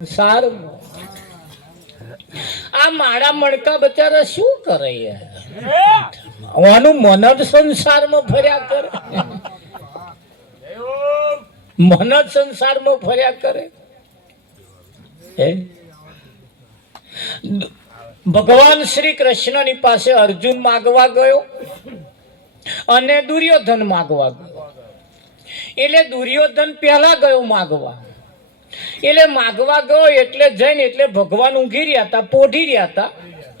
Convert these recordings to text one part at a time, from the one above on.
સારું આ મારા મણકા બચારા શું કરે આનું મન જ સંસારમાં ફર્યા કરે, મન જ સંસારમાં ફર્યા કરે. ભગવાન શ્રી કૃષ્ણની પાસે અર્જુન માગવા ગયો અને દુર્યોધન માગવા ગયો. એટલે દુર્યોધન પહેલા ગયો માગવા. એટલે માગવા ગયો એટલે જઈને એટલે ભગવાન ઊંઘી રહ્યા હતા, પોઢી રહ્યા હતા.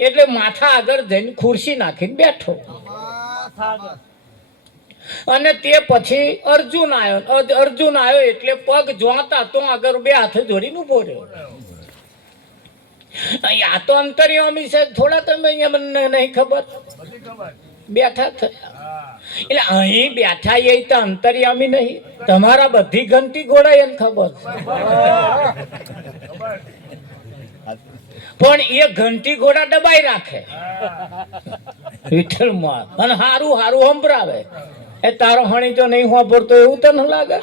એટલે માથા આગળ જઈને ખુરશી નાખીને બેઠો અને તે પછી અર્જુન આવ્યો એટલે પગ જોતા તો આગળ બે હાથ જોડીને ઉભો રહ્યો. આ તો અંતર્યામી છે, થોડા તમે અહીંયા મને નહીં ખબર બેઠા થયા. એટલે અહીં બેઠા એ તો અંતર્યામી નહીં, તમારા બધી ઘંટી ઘોડા એને ખબર પણ એ ઘંટી ઘોડા દબાઈ રાખે વિઠ્ઠલમાં અને હારું હારું સંભળાવે. એ તારો હણી જો નહીં વાપરતો એવું તને લાગે?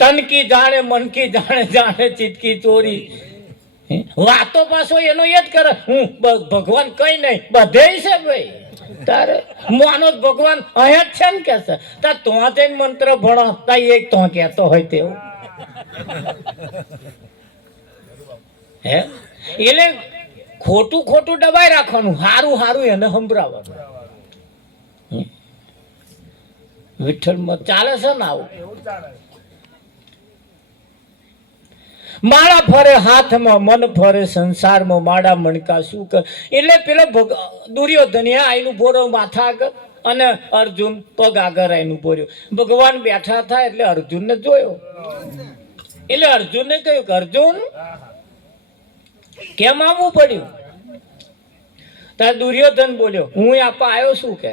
તન કી જાણે મન કી જાણે જાણે ચિતકી ચોરી. વાતો પાછો એનો યાદ કરે હું ભગવાન કઈ નહીં બધે છે ભાઈ. તારે માનો ભગવાન અહીંયા જ છે ને કે છે તા તો જઈને મંત્ર ભણો તા એક તો કહેતો હોય તેવું. હે એટલે ખોટું ખોટું દબાઈ રાખવાનું, હારું હારું એને સંભળાવવાનું. વિઠ્ઠલમાં ચાલે છે ને આવું. માળા ફરે હાથમાં મન ફરે સંસારમાં માળા મણકા શું કર. એટલે પેલો દુર્યોધન આઈનું બોરો માથા આગળ અને અર્જુન પગ આગળ આઈનું બોર્યો. ભગવાન બેઠા થાય એટલે અર્જુનને જોયો. એટલે અર્જુનને કહ્યું કે અર્જુન કેમ આવવું પડ્યું? તાર દુર્યોધન બોલ્યો હું આપા આવ્યો છું કે.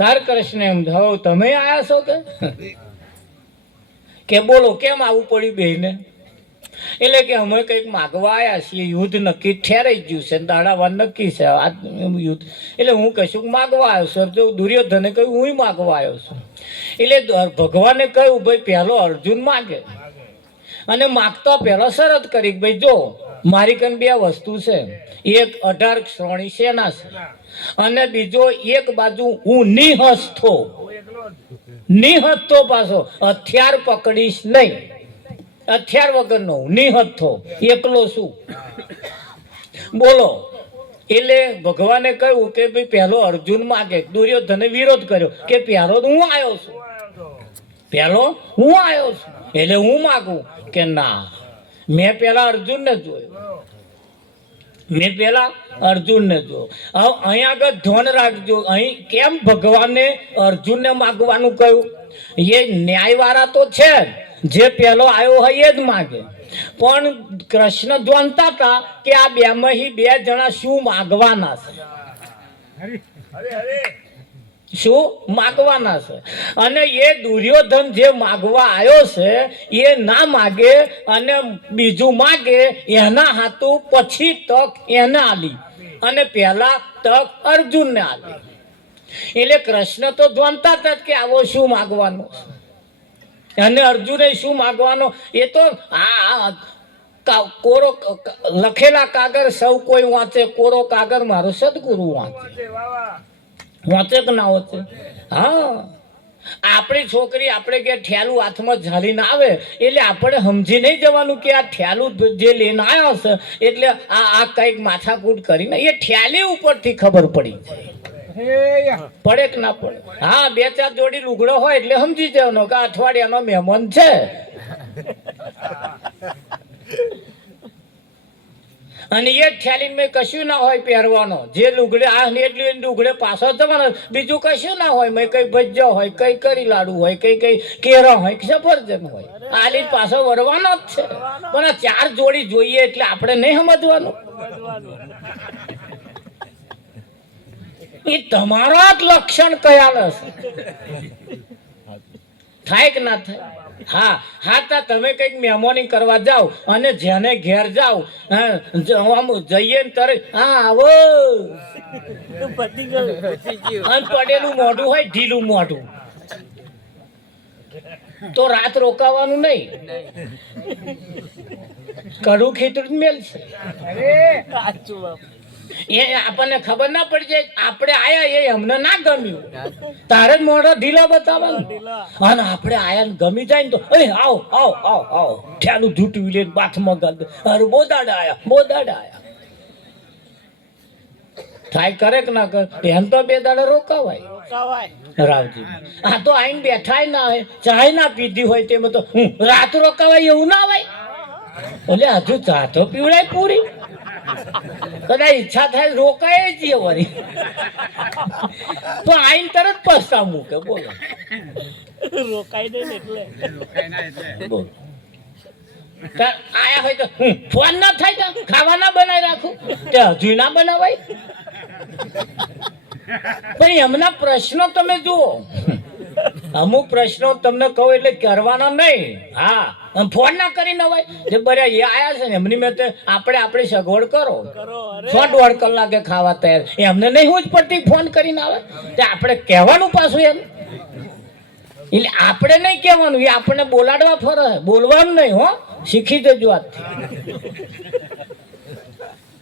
તાર કૃષ્ણ એમ તમે આયા છો કે બોલો કેમ આવવું પડ્યું બેને? એટલે કે અમે કંઈક માગવા આવ્યા છીએ, યુદ્ધ નક્કી ઠેરાઈ ગયું છે, દાડાવાર નક્કી છે આ યુદ્ધ. એટલે હું કશું માગવા આવ્યો છું. તો દુર્યોધને કહ્યું હું માગવા આવ્યો છું. એટલે ભગવાને કહ્યું ભાઈ પહેલો અર્જુન માગે અને માગતા પહેલો શરત કરી ભાઈ જો મારી કન બે વસ્તુ છે, એક 18 શ્રોણી સેના છે અને બીજો એક બાજુ હું નિહસ્તો પાછો હથિયાર પકડીશ નહીં, હથિયાર વગરનો નિહસ્તો એકલો છું બોલો. એટલે ભગવાને કહ્યું કે ભાઈ પહેલો અર્જુન માગે. દુર્યોધને વિરોધ કર્યો કે પહેલો હું આવ્યો છું, પહેલો હું આવ્યો છું એટલે હું માગું. કે ના, મેં પેલા અર્જુનને જોયો, મેં પેલા અર્જુનને જોયો. હવે અહીં આગળ ધ્યાન રાખજો, અહીં કેમ ભગવાને અર્જુનને માગવાનું કહ્યું? એ ન્યાયવાળા તો છે, જે પેલો આવ્યો હોય એ જ માગે. પણ કૃષ્ણ જાણતા હતા કે આ બેમાંથી બે જણા શું માગવાના છે, શું માગવાના છે. અને એ દુર્યોધન જે માગવા આવ્યો છે એ ના માગે અને બીજું માગે એના હાથું પછી તક એને આલી અને પહેલા તક અર્જુનને આલી. એટલે કૃષ્ણ તો જાણતા હતા કે આવો શું માગવાનો છે અને અર્જુને શું માગવાનો એ તો કોરો લખેલા કાગળ સૌ કોઈ વાંચે, કોરો કાગળ મારો સદગુરુ વાંચે કે ના વાંચે? હા, આપણી છોકરી આપણે કે ઠેલું હાથમાં ઝાલીને આવે એટલે આપણે સમજી નહીં જવાનું કે આ ઠેલું જે લઈને આવ્યો છે એટલે આ કંઈક માથાકૂટ કરીને એ ઠેલી ઉપરથી ખબર પડી જાય, પડે કે ના પડે. હા, 2-4 જોડી લુગડો હોય એટલે સમજી જવાનો કે અઠવાડિયાનો મહેમાન છે. અને એ થેલી મેં કશું ના હોય પહેરવાનો, જે લુગડે આ એટલી લુગડે પાછો જવાનો, બીજું કશું ના હોય. મેં કઈ ભજીયા હોય, કઈ કરી લાડુ હોય, કઈ કેરા હોય, સફરજન હોય, આલી પાછો વળવાનો જ છે. પણ આ 4 જોડી જોઈએ એટલે આપણે નહીં સમજવાનું. એ તમારા જ લક્ષણ કયા હશે, થાય કે ના થાય? હા હા, તા તમે કઈક મહેમાની કરવા જાઓ અને જેને ઘેર જાઓ જઈએ ને તરત હા આવો પડેલું મોઢું હોય, ઢીલું મોઢું તો રાત રોકાવાનું નહીં, કડું ખીચડું મેલ છે. એ આપણને ખબર ના પડી જાય, આપણે આયા એ અમને ના ગમ્યું, તારે જ મોઢા ઢીલા બતાવવાનું. અને આપણે આયા ને ગમી જાય ને તો આવો આવો આવો આવો ઠેલું જૂટવી લે બાથમાં ગાલ દે. અરે બોદાડા આયા થાય કરે કે ના કરે, એમ તો 2 દાડા રોકાવાય. રાવજી આ તો આઈને બેઠાય ના હોય, ચાય ના પીધી હોય તેમાં તો રાત રોકાવાય એવું ના હોય. એટલે હજુ ચા તો પીવડાય પૂરી, કદાચ ઈચ્છા થાય રોકાય જ વળી, તો આઈને તરત પસ્તા મૂકે. બોલો રોકાઈ દે એટલે બોલો આયા હોય તો ફોન ના થાય તો ખાવા ના બનાવી રાખું, તે હજુ ના બનાવાય. પણ એમના પ્રશ્નો તમે જુઓ, અમુક પ્રશ્નો તમને કહું એટલે કરવાના નહીં. હા ફોન ના કરી ન હોય જે બધા એ આયા છે ને એમની મેં આપણે આપણી સગવડ કરો, 1.5 કલાકે ખાવા તૈયાર, એમને નહીં હું જ પડતી ફોન કરીને આવે તે આપણે કહેવાનું પાછું એમ. એટલે આપણે નહીં કહેવાનું, એ આપણને બોલાડવા ફરે, બોલવાનું નહીં. હો શીખી જજો આજથી.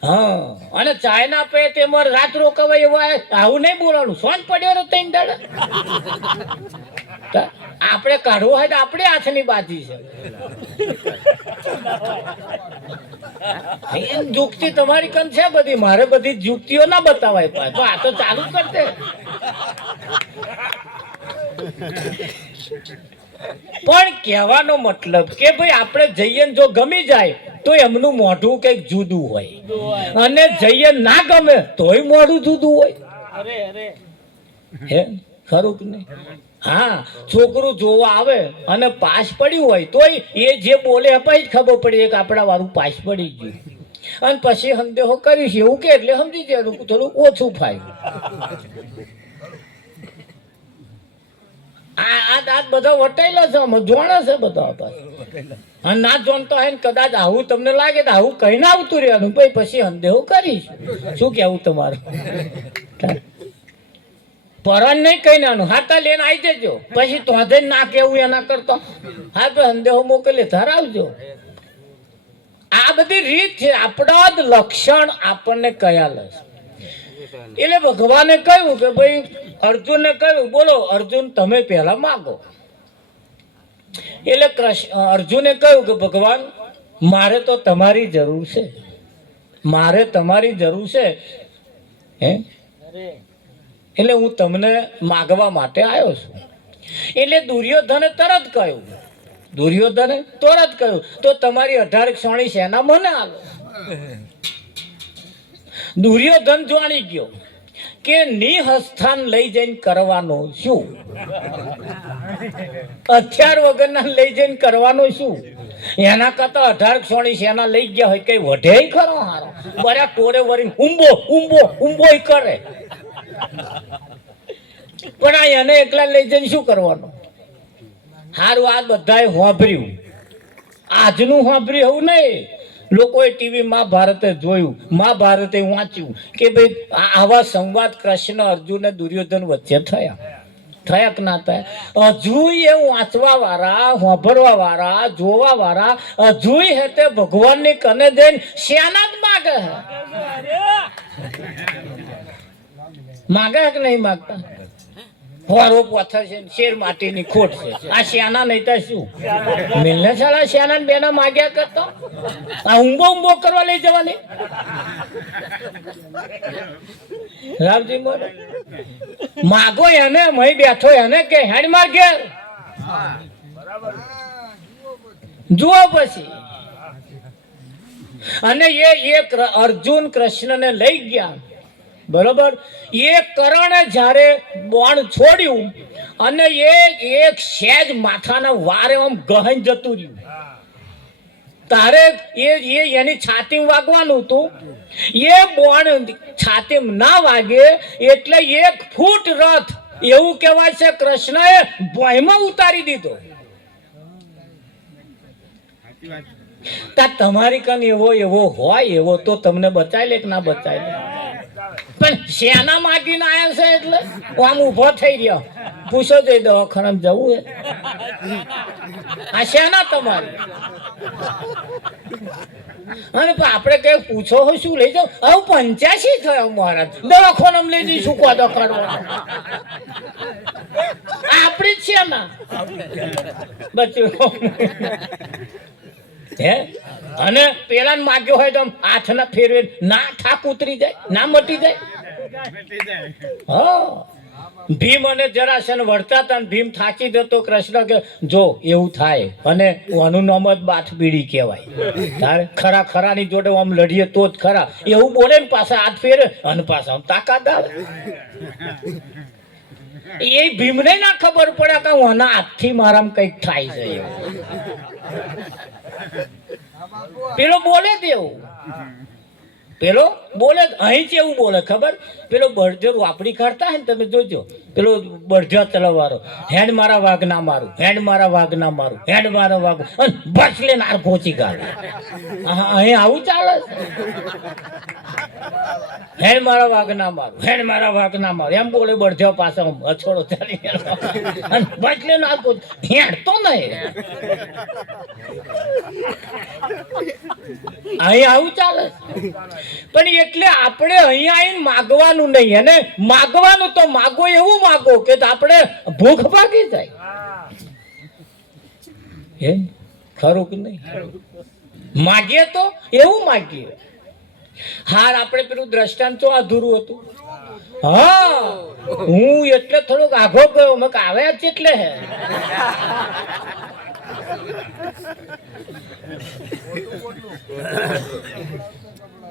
હા અને ચાય ના પે તે મારે રાત રોકાવાય એવા આવું નહીં બોલવાનું. સોન પડ્યો રે 3 દાડા, આપણે કાઢવો હોય તો આપણે હાથની બાજી છે. યુક્તિ તમારી કન છે બધી, મારે બધી યુક્તિઓ ના બતાવાય, તો આ તો ચાલુ કરતે. પણ કહેવાનો મતલબ કે ભાઈ આપણે જઈએ જો ગમી જાય તો એમનું મોઢું કઈક જુદું હોય, અને જઈએ ના ગમે તોય મોઢું જુદું હોય. હે ખરું કે નહીં? હા છોકરું જોવા આવે અને પાસ પડ્યું હોય તોય એ જે બોલે અપાઈ જ ખબર પડી કે આપણા વાળું પાસ પડી ગયું, અને પછી સંદેહો કરીશ એવું કે એટલે સમજી જાય થોડું ઓછું ફાય. આ બધા વટાયેલો છે, જોણા છે બધા. અને ના જોણતો હોય ને કદાચ આવું તમને લાગે તો આવું કહીને આવતું રહેવાનું, પછી સંદેહો કરીશ. શું કેવું તમારું? પરણ નહીં કઈ નાનું હાથા લઈને આવી જજો, પછી તોધે ના કેવું એના કરતો હા તો સંદેહો મોકલે ધરાવજો. આ બધી રીત છે, આપણા જ લક્ષણ આપણને કયા લે. એટલે ભગવાને કહ્યું કે ભાઈ અર્જુનને કહ્યું બોલો અર્જુન તમે પહેલા માગો. એટલે અર્જુને કહ્યું કે ભગવાન મારે તો તમારી જરૂર છે, મારે તમારી જરૂર છે. હે એટલે હું તમને માગવા માટે આવ્યો છું. એટલે દુર્યોધને તરત કહ્યું, દુર્યોધને તરત કહ્યું તો તમારી 18 ક્ષણી સેના મને આલો. દુર્યોધન જાણી ગયો કે નિહસ્થાન લઈ જઈને કરવાનો શું, હથિયાર વગરના લઈ જઈને કરવાનો શું. એના કરતા 18 ક્ષણી સેના લઈ ગયા હોય કઈ વઢે ખરો હારો, બરા ટોળે વળીને ઊંબો ઊંબો ઊંબો કરે. પણ આ એને એકલા લઈ જઈને શું કરવાનું? હારું આ બધાએ હોંભર્યું, આજનું હોંભર્યું એવું નહીં. લોકોએ ટીવી મહાભારતે જોયું, મહાભારતે વાંચ્યું કે ભાઈ આવા સંવાદ કૃષ્ણ અર્જુન અને દુર્યોધન વચ્ચે થયા કે ના થયા? હજુ એ વાંચવા વાળા, હોંભરવા વાળા, જોવા વાળા હજુ હે તે ભગવાનની કને જઈને શ્યાના જ માગે હે. માગે કે નહીં માગતા? હોરો પથ્થર છે, શેર માટીની ખોટ છે. આ શ્યાના નહીં તો શું મિલને સાલા શ્યાના બેના માગ્યા કરતો આ ઊંબો ઊંબો કરવા લઈ જવાની. રામજી બોલે માગો એને મહી બેઠો એને કે હેડ માર ઘેર જુઓ પછી. અને એ અર્જુન કૃષ્ણને લઈ ગયા બરોબર. એ કરણે જ્યારે બોણ છોડ્યું અને એક સેજ માથાના વારે આમ ગહન જતું રહ્યું, તારે એની છાતી વાગવાનું હતું. એ બોણ છાતી ના વાગે એટલે 1 ફૂટ રથ એવું કહેવાય છે કૃષ્ણએ ભયમાં ઉતારી દીધો. તમારી કન એવો હોય એવો તો તમને બચાવી લે કે ના બચાવી લે? પણ શેના માગીને આવ્યા છે એટલે આમ ઉભો થઈ ગયો. પૂછો જઈ દવાખાનામાં જવું હે આ શેના તમારી? અને આપણે કઈ પૂછો હો શું લઈ જાઓ? હવે 85 થયો મહારાજ, દવાખાનામાં લઈ જઈશું કોદો કરવા. આપણી જ છે ના બચ્યું હે. અને પેલા માગ્યો હોય તો હાથ ના ફેરવે, ના થાક ઉતરી જાય, ના મટી જાય. હા, ભીમ અને જરાસન વળતા હતા, ભીમ થાકી જતો, કૃષ્ણ કે જો એવું થાય, અને આનું નામ જ બાથ બીડી કહેવાય. તારે ખરા ખરાની જોડે આમ લડીએ તો જ ખરા, એવું બોલે ને પાછા હાથ ફેરે અને પાછા આમ તાકાત આવે. એ ભીમને ના ખબર પડે કે આના હાથથી મારામાં કઈક થાય છે એવું. પેલો બોલે તેવું, પેલો બોલે અહીં કેવું બોલે ખબર? પેલો બળજો વાપડી કાઢતા હોય ને, તમે જોજો, પેલો બળજો ચલાવવાનો, હેડ મારા વાઘ ના મારું, હેડ મારા વાઘ ના મારું, હેડ મારા વાઘ, અને બસ લઈને આર પહોંચી ગાળે. અહીં આવું ચાલે? હેડ મારા વાઘ ના મારું, હેડ મારા વાઘ ના મારું એમ બોલે બળજો પાછો અછોડો ચાલી અને બસ લઈને આર પહોંચી. હેડ તો નહીં, અહીં આવું ચાલે. પણ એટલે આપણે અહીંયા આવીને માગવાનું નહીં, અને માગવાનું તો માગો એવું માગો કે આપણે ભૂખ ભાગી જાય. એમ ખરું કે નહીં? માગીએ તો એવું માગીએ. હાર આપણે પેલું દ્રષ્ટાંત તો અધૂરું હતું. હા, હું એટલે થોડોક આઘો ગયો, મેં આવ્યા જ એટલે હે.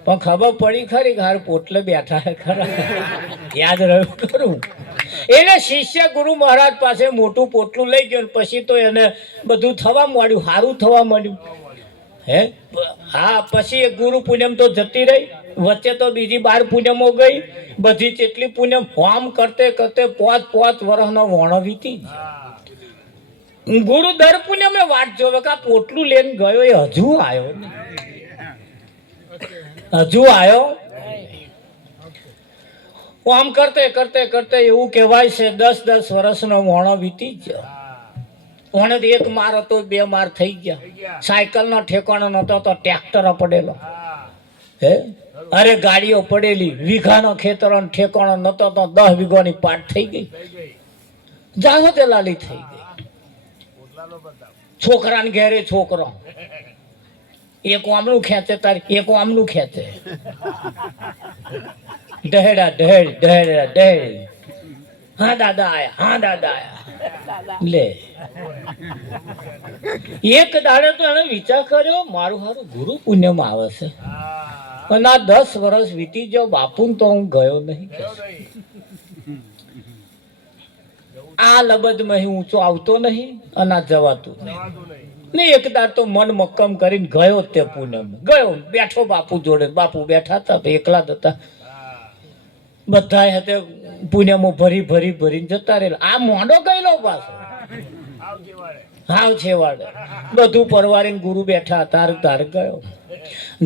પણ ખબર પડી ખરી કે હાર પોટલે બેઠા હે ખરા, યાદ રહ્યું ખરું. એટલે શિષ્ય ગુરુ મહારાજ પાસે મોટું પોટલું લઈ ગયો, પછી તો એને બધું થવા માંડ્યું, સારું થવા માંડ્યું. હે હા, પછી એક ગુરુ પૂનમ તો જતી રહી, વચ્ચે તો બીજી 12 પૂનમો ગઈ, બધી જેટલી પૂનમ હોમ કરતે કરતે 5 વર્ષનો વણો વીતી. ગુરુ દર પૂનમે વાટ જોવે કે આ પોટલું લઈને ગયો એ હજુ આવ્યો ને, હજુ આવ્યો. આમ કરતે કરતે કરતે એવું કહેવાય છે 10 વર્ષનો વણો વીતી ગયો. ઓને એક માર હતો, 2 માર થઈ ગયા. સાયકલ નો ઠેકાણો નતો તો ટ્રેક્ટર પડેલો. હે અરે ગાડીઓ પડેલી, વીઘાનો ખેતરો ઠેકાણો નતો તો 10 વીઘાની પાટ થઈ ગઈ. જાહો તે લાલી થઈ ગઈ. છોકરાને ઘેરે છોકરો, એક આમનું ખેંચે તારી, એક આમનું ખેંચે, દહેડા દહેડ દહેડા દહેડ. હા દાદા આયા, હા દાદા આયા. લે એક દાડે તો એને વિચાર કર્યો મારું હારું ગુરુ પુણ્યમાં આવે છે, પણ આ 10 વર્ષ વીતી ગયો, બાપુ તો હું ગયો નહીં. આ લબદમાં ઊંચો આવતો નહીં અને આ જવાતું નહીં. એક દાડ તો મન મક્કમ કરીને ગયો તે પૂનમ ગયો, બેઠો બાપુ જોડે. બાપુ બેઠા હતા, એકલા જ હતા. બધા હાથે પૂનમો ભરી ભરી ભરીને જતા રહેલા. આ મોડો ગયેલો પાછો, હાવ છેવાડે બધું પરવારીને ગુરુ બેઠા, તાર ગયો.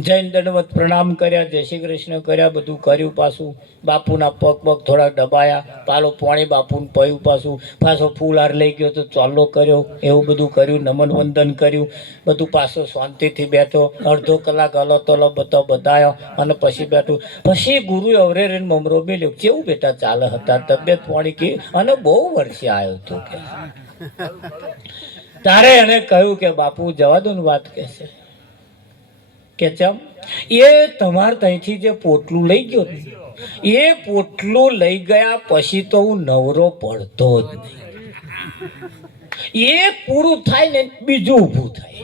જૈન દંડવત પ્રણામ કર્યા, જય શ્રી કૃષ્ણ કર્યા, બધું કર્યું. પાછું બાપુના પગ થોડા દબાયા, પાલો પાણી બાપુને પયું, પાછો ફૂલહાર લઈ ગયો તો ચાલો કર્યો, એવું બધું કર્યું. નમન વંદન કર્યું, બધું પાછો શાંતિથી બેઠો. અડધો કલાક હલો બધો બતાવ્યો અને પછી બેઠું. પછી ગુરુએ અવરે રહીને મમરો મેલ્યો. કેવું બેટા ચાલે હતા, તબિયત પાણી કે? અને બહુ વર્ષે આવ્યો હતો કે. તારે એને કહ્યું કે બાપુ જવા દો ને વાત કે છે કે ચમ એ તમારે ત્યાંથી જે પોટલું લઈ ગયો ને, એ પોટલું લઈ ગયા પછી તો હું નવરો પડતો જ નહીં. એ પૂરું થાય ને બીજું ઊભું થાય.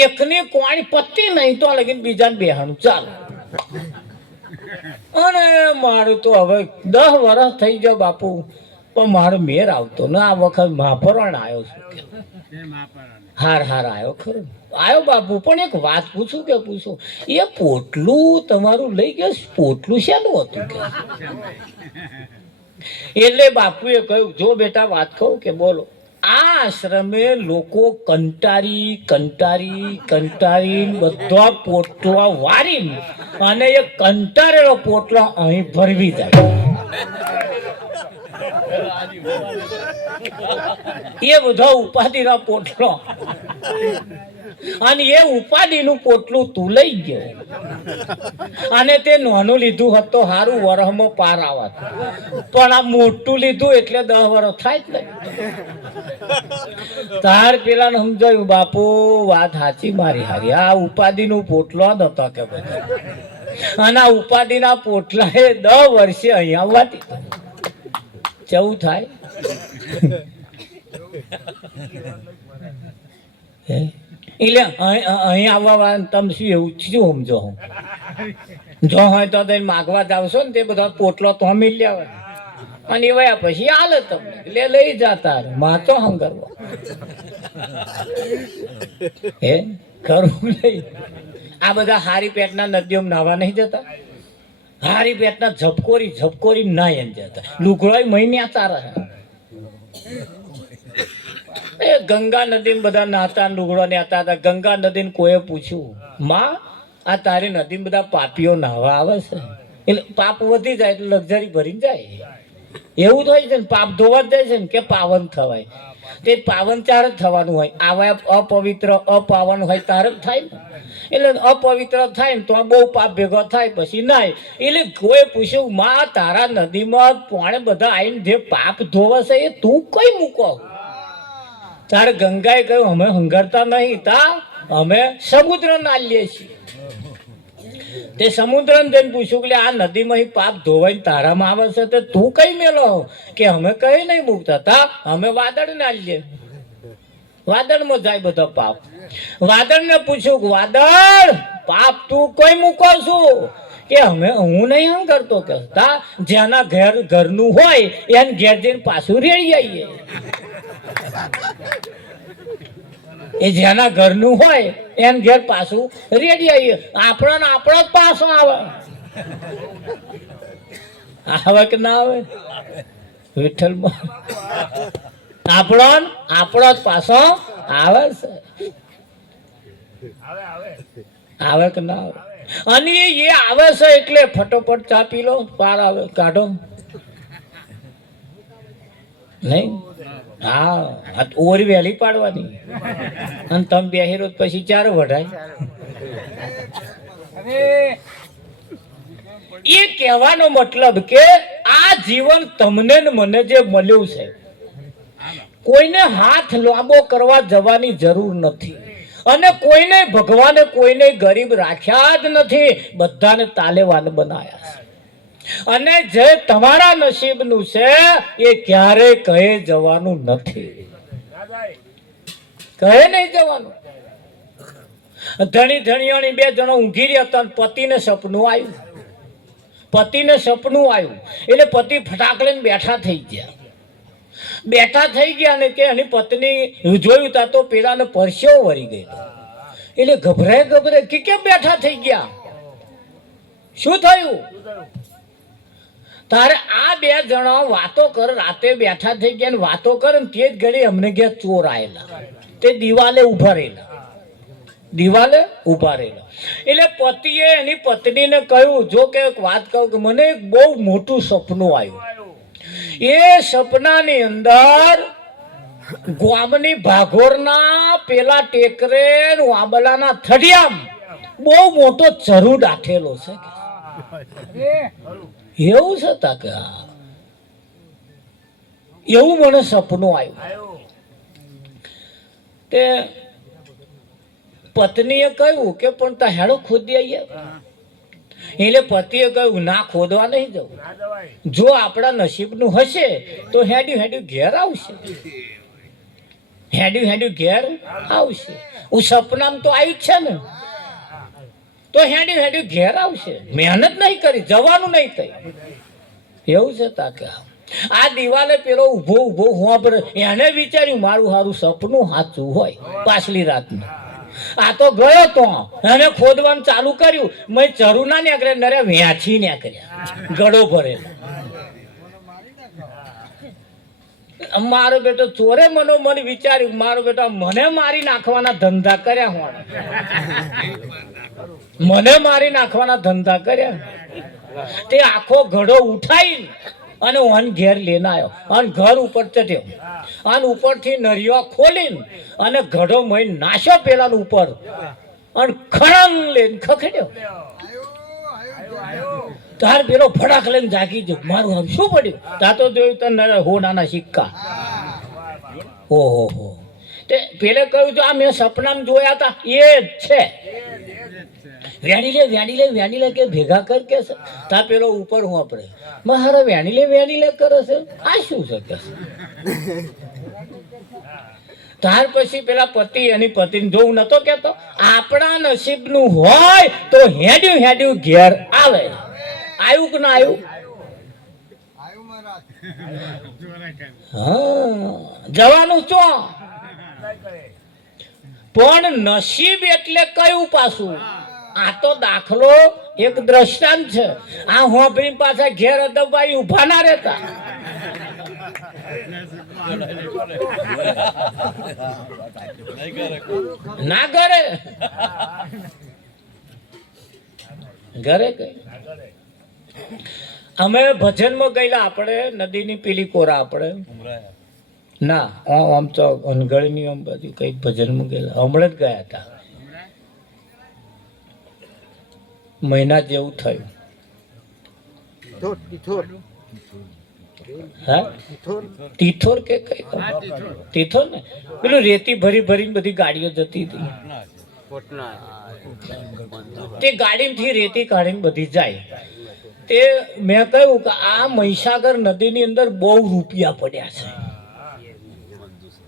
એકની કોણી પત્તી નહીં તો લગીને બીજાને બેહાનું ચાલે. અને મારું તો હવે 10 વર્ષ થઈ ગયો બાપુ, પણ મારો મેર આવતો ને. આ વખત મહાપરણ આવ્યો છું, હાર આવ્યો ખરો આવ્યો બાપુ. પણ એક વાત પૂછું કે પૂછું, એ પોટલું તમારું લઈ ગયો, પોટલું શેનું હતું કે? એટલે બાપુએ કહ્યું જો બેટા વાત કહું કે બોલો. આ આશ્રમે લોકો કંટારી બધા પોટલા વારીને અને એ કંટારેલો પોટલો અહીં ભરવી જાય. એ બધો ઉપાધિના પોટલો, અને એ ઉપાધિનું પોટલું તું લઈ ગયો, અને તે નાનું લીધું હોત તો સારું વરહમાં પાર આવત, પણ આ મોટું લીધું એટલે 10 વર્ષ થાય જ નહીં. તાર પેલા સમજાયું બાપુ વાત સાચી મારી હારી, આ ઉપાધિનું પોટલો જ હતો કે બધા, અને આ ઉપાધિના પોટલા એ 10 વર્ષે અહીંયા આવવા દીધા. કેવું થાય? એટલે અહીં આવવા વાળા તમે શું એવું શું સમજો? જો હોય તો માગવા જાવશો ને તે બધા પોટલો તો મિલી આવે, અને એવા પછી હાલે તમને એટલે લઈ જતા માતો હંગરવા હે કરવું નહીં. આ બધા હારી પેટના નદીઓમાં નાવા નહીં જતા, હારી પેટના ઝપકોરી ના એમ જતા, લુગડાઈ મહિને તારા એ ગંગા નદીમાં બધા નાતા લુગડો નેતા હતા. ગંગા નદીને કોઈએ પૂછ્યું, માં આ તારી નદીમાં બધા પાપીઓ નાહવા આવે છે, એટલે પાપ વધી જાય એટલે લક્ઝરી ભરીને જાય. એવું થાય છે ને, પાપ ધોવા જ જાય છે ને કે પાવન થવાય, તે પાવન ચાર જ થવાનું હોય. આવા અપવિત્ર અપાવન હોય તાર જ થાય ને, એટલે અપવિત્ર થાય ને તો બહુ પાપ ભેગો થાય પછી નાય. એટલે કોઈ પૂછ્યું, માં તારા નદીમાં પોણે બધા આવીને જે પાપ ધોવે છે એ તું કઈ મૂકો? તારે ગંગાએ કહ્યું, અમે હંગારતા નહીં તા, અમે સમુદ્ર નાલીએ છીએ. તે સમુદ્રને જઈને પૂછ્યું કે આ નદીમાં પાપ ધોવાઈને તારામાં આવે છે તો તું કઈ મેલો? કે અમે કઈ નહીં મૂકતા તા, અમે વાદળ નાલીએ, વાદળમાં જાય બધા પાપ. વાદળને પૂછ્યું કે વાદળ પાપ તું કોઈ મૂકો છું? કે અમે હું નહીં હંગારતો કે તા, જેના ઘરનું હોય એને ઘેર જઈને પાછું રેડી આવીએ. એ જેના ઘરનું હોય એને ઘેર પાછું રેડી આવીએ. આપણને આપણો જ પાછો આવે, આવે કે ના આવે? વિઠ્ઠલમાં આપણો જ પાછો આવે છે, આવે કે ના આવે? અને એ આવે છે એટલે ફટોફટ ચા પી લો, પાર આવે કાઢો નહીં. હા, ઓરી વહેલી પાડવાની, અને તમે બેહી રહો પછી ચાર વઢાય. એ કહેવાનો મતલબ કે આ જીવન તમને ને મને જે મળ્યું છે, કોઈને હાથ લાંબો કરવા જવાની જરૂર નથી, અને કોઈને ભગવાને કોઈને ગરીબ રાખ્યા જ નથી, બધાને તાલેવાન બનાયા છે. અને જે તમારા નસીબનું છે એ ક્યારેય કહે જવાનું નથી, કહે નહીં જવાનું. ધણીયાણી 2 જણા ઊંઘી રહ્યા હતા, પતિને સપનું આવ્યું, એટલે પતિ ફટાક લઈને બેઠા થઈ ગયા, ને કે એની પત્ની જોયું તા તો પેલાને પરસેવો વળી ગયો, એટલે ગભરાય કે કેમ બેઠા થઈ ગયા, શું થયું? તારે આ 2 જણા વાતો કર, રાતે બેઠા થઈ ગયા ને વાતો કરે ને તે જ ઘડી અમને ગયા ચોર આવેલા, તે દિવાલે ઉભા રહેલા. એટલે પતિએ એની પત્નીને કહ્યું, જો કે એક વાત કહું કે મને એક બહુ મોટું સપનું આવ્યું. એ સપનાની અંદર ગામની ભાગોરના પેલા ટેકરે આંબલાના થડિયામ બહુ મોટો ચરુ દાખેલો છે. એવું છે કે એવું મને સપનું આવ્યું. તે પત્નીએ કહ્યું કે પણ તા હેડો ખોદી આવીએ. એટલે પતિએ કહ્યું, ના, ખોદવા નહીં જવું, જો આપણા નસીબનું હશે તો હેડ્યું ઘેર આવશે. હું સપનામાં તો આવ્યું જ છે ને, તો હેડ્યું ઘેર આવશે. મહેનત નહીં કરી, જવાનું નહીં થઈ. એવું છે તાકે આ દિવાલે પેલો ઊભો હોંભરે, એને વિચાર્યું મારું સારું સપનું સાચું હોય. પાછલી રાતનું આ તો ગયો તો એને ખોદવાનું ચાલુ કર્યું, મેં ચરુ ના નીકળ્યા, નરે વ્યાછી નીકળ્યા, ગળો ભરેલો. મારો બેટો ચોરે મને વિચાર્યું, મારો બેટા મને મારી નાખવાના ધંધા કર્યા, તે આખો ઘડો ઉઠાઈ અને ઓન ઘેર લઈને આવ્યો અને ઘર ઉપર ચઢ્યો અને ઉપરથી નરિયો ખોલીને અને ઘડો મય નાશ્યો પેલા ઉપર અને ખડંગ લઈને ખખડ્યો. તાર પેલો ફડાક લઈને જાગી ગયો. મારું આમ શું પડ્યું? તા તો જોયું તો હોનાના સિક્કા. ઓહો હો. તે પેલે કહ્યું તો આ મેં સપનામાં જોયા હતા એ જ છે. વેણી લે કે ભેગા કર કે છે. તા પેલો ઉપર હું આપણે મારા વેણી લે કરે છે. આ શું છે કે ત્યાર પછી પેલા પતિ એની પતિને જોવું નતો કેતો આપણા નસીબનું હોય તો હેડ્યું ઘેર આવે. આવ્યું કે ના આવ્યું? હા, જવાનું ચો. પણ નસીબ એટલે કયું પાછું? આ તો દાખલો એક દ્રષ્ટાંત છે. આ હોંભરી પાછા ઘેર અદબાઈ ઉભા ના રહેતા. ના ઘરે કઈ અમે ભજનમાં ગયેલા. આપણે નદીની પેલી કોરા આપણે ના આમ તો અનગળની આમ બધું કઈ ભજનમાં ગયેલા. હમણાં જ ગયા હતા. મહિના જેવું થયું. હા, તિથોર કે કઈ તિથોર ને પેલું રેતી ભરી બધી ગાડીઓ જતી હતી. તે ગાડીમાંથી રેતી કાઢીને બધી જાય. તે મેં કહ્યું કે આ મહીસાગર નદીની અંદર બહુ રૂપિયા પડ્યા છે,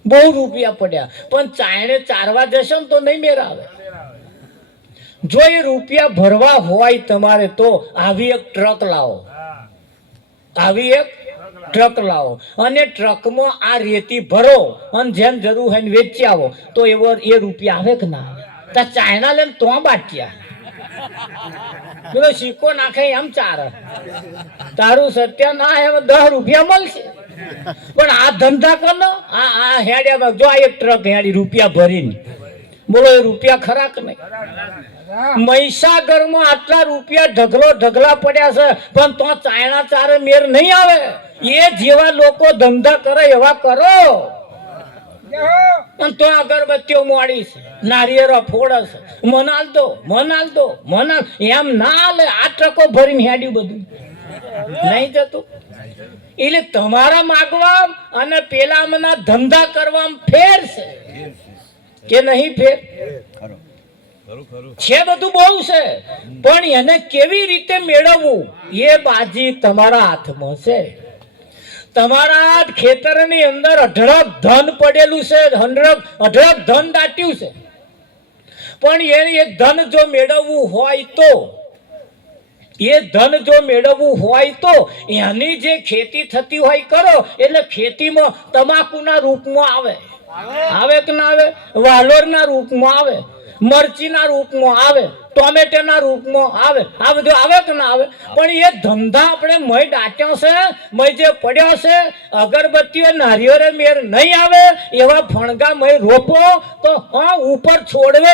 બહુ રૂપિયા પડ્યા. પણ ચાયણે ચારવા જશો ને તો નહીં મેળ આવે. જો એ રૂપિયા ભરવા હોય તમારે તો આવી એક ટ્રક લાવો, અને ટ્રકમાં આ રેતી ભરો અને જેમ જરૂર હોય વેચી આવો તો એવો એ રૂપિયા આવે કે ના આવે? તા ચાયના લઈને તો બાટ્યા પેલો સિક્કો નાખે એમ ચાર. તારું સત્ય ના એમ 10 રૂપિયા મળશે. પણ આ ધંધા કરો આ હેડ્યા જો આ એક ટ્રક હેડી રૂપિયા ભરીને, બોલો એ રૂપિયા ખરા કે નહીં? મહીસાગરમાં આટલા રૂપિયા ઢગલા પડ્યા છે પણ તો ચાયણા ચારે મેર નહીં આવે. એ જેવા લોકો ધંધા કરે એવા કરો. તો અગરબત્તીઓ મોડી છે, નારિયેળો ફોડે છે, મનાલ દો એમ ના હાલે. આ ટ્રકો ભરીને હેડ્યું બધું નહીં જતું. એટલે તમારા માગવા અને પેલાના ધંધા કરવામાં ફેર છે કે નહીં? ફેર છે, બધું બહુ છે. પણ એને કેવી રીતે મેળવવું એ બાજી તમારા હાથમાં છે. તમારા ખેતરની અંદર અઢળક ધન પડેલું છે, અઢળક ધન દાટ્યું છે. પણ એ ધન જો મેળવવું હોય તો એની જે ખેતી થતી હોય કરો. એટલે ખેતીમાં તમાકુના રૂપમાં આવે કે ના આવે? વાલોરના રૂપમાં આવે, મરચીના રૂપમાં આવે, ટોમેટાના રૂપમાં આવે. આ બધું આવે કે ના આવે? પણ એ ધંધા આપણે મય દાટ્યો છે, મય જે પડ્યો છે. અગરબત્તીઓ નારિયેળે મેર નહીં આવે એવા ફણગા મય રોપો તો ઉપર છોડવે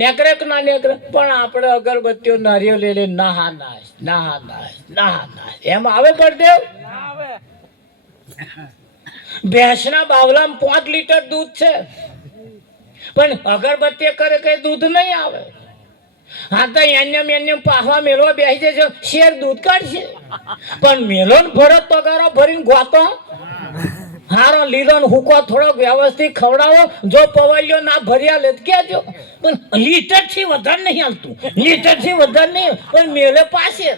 નેકરે કે ના નેકરે? પણ આપણે અગરબત્તીઓ નારિયેળ લઈ ના એમ આવે પડદેવ? ભેંસના બાવલામાં 5 લીટર દૂધ છે પણ અગરબત્તી કરે કઈ દૂધ નહીં આવે. હા તો એન્યમ પાહવા મેળવા બેસી જશે, શેર દૂધ કાઢશે. પણ મેલો ને ભરત તો ગારો ભરીને ગોતો હારો લીલો ને હુકો થોડોક વ્યવસ્થિત ખવડાવો. જો પવાલીઓ ના ભર્યા લે કહેજો. પણ લીટર થી વધારે નહીં હાલતું, પણ મેલે પાસે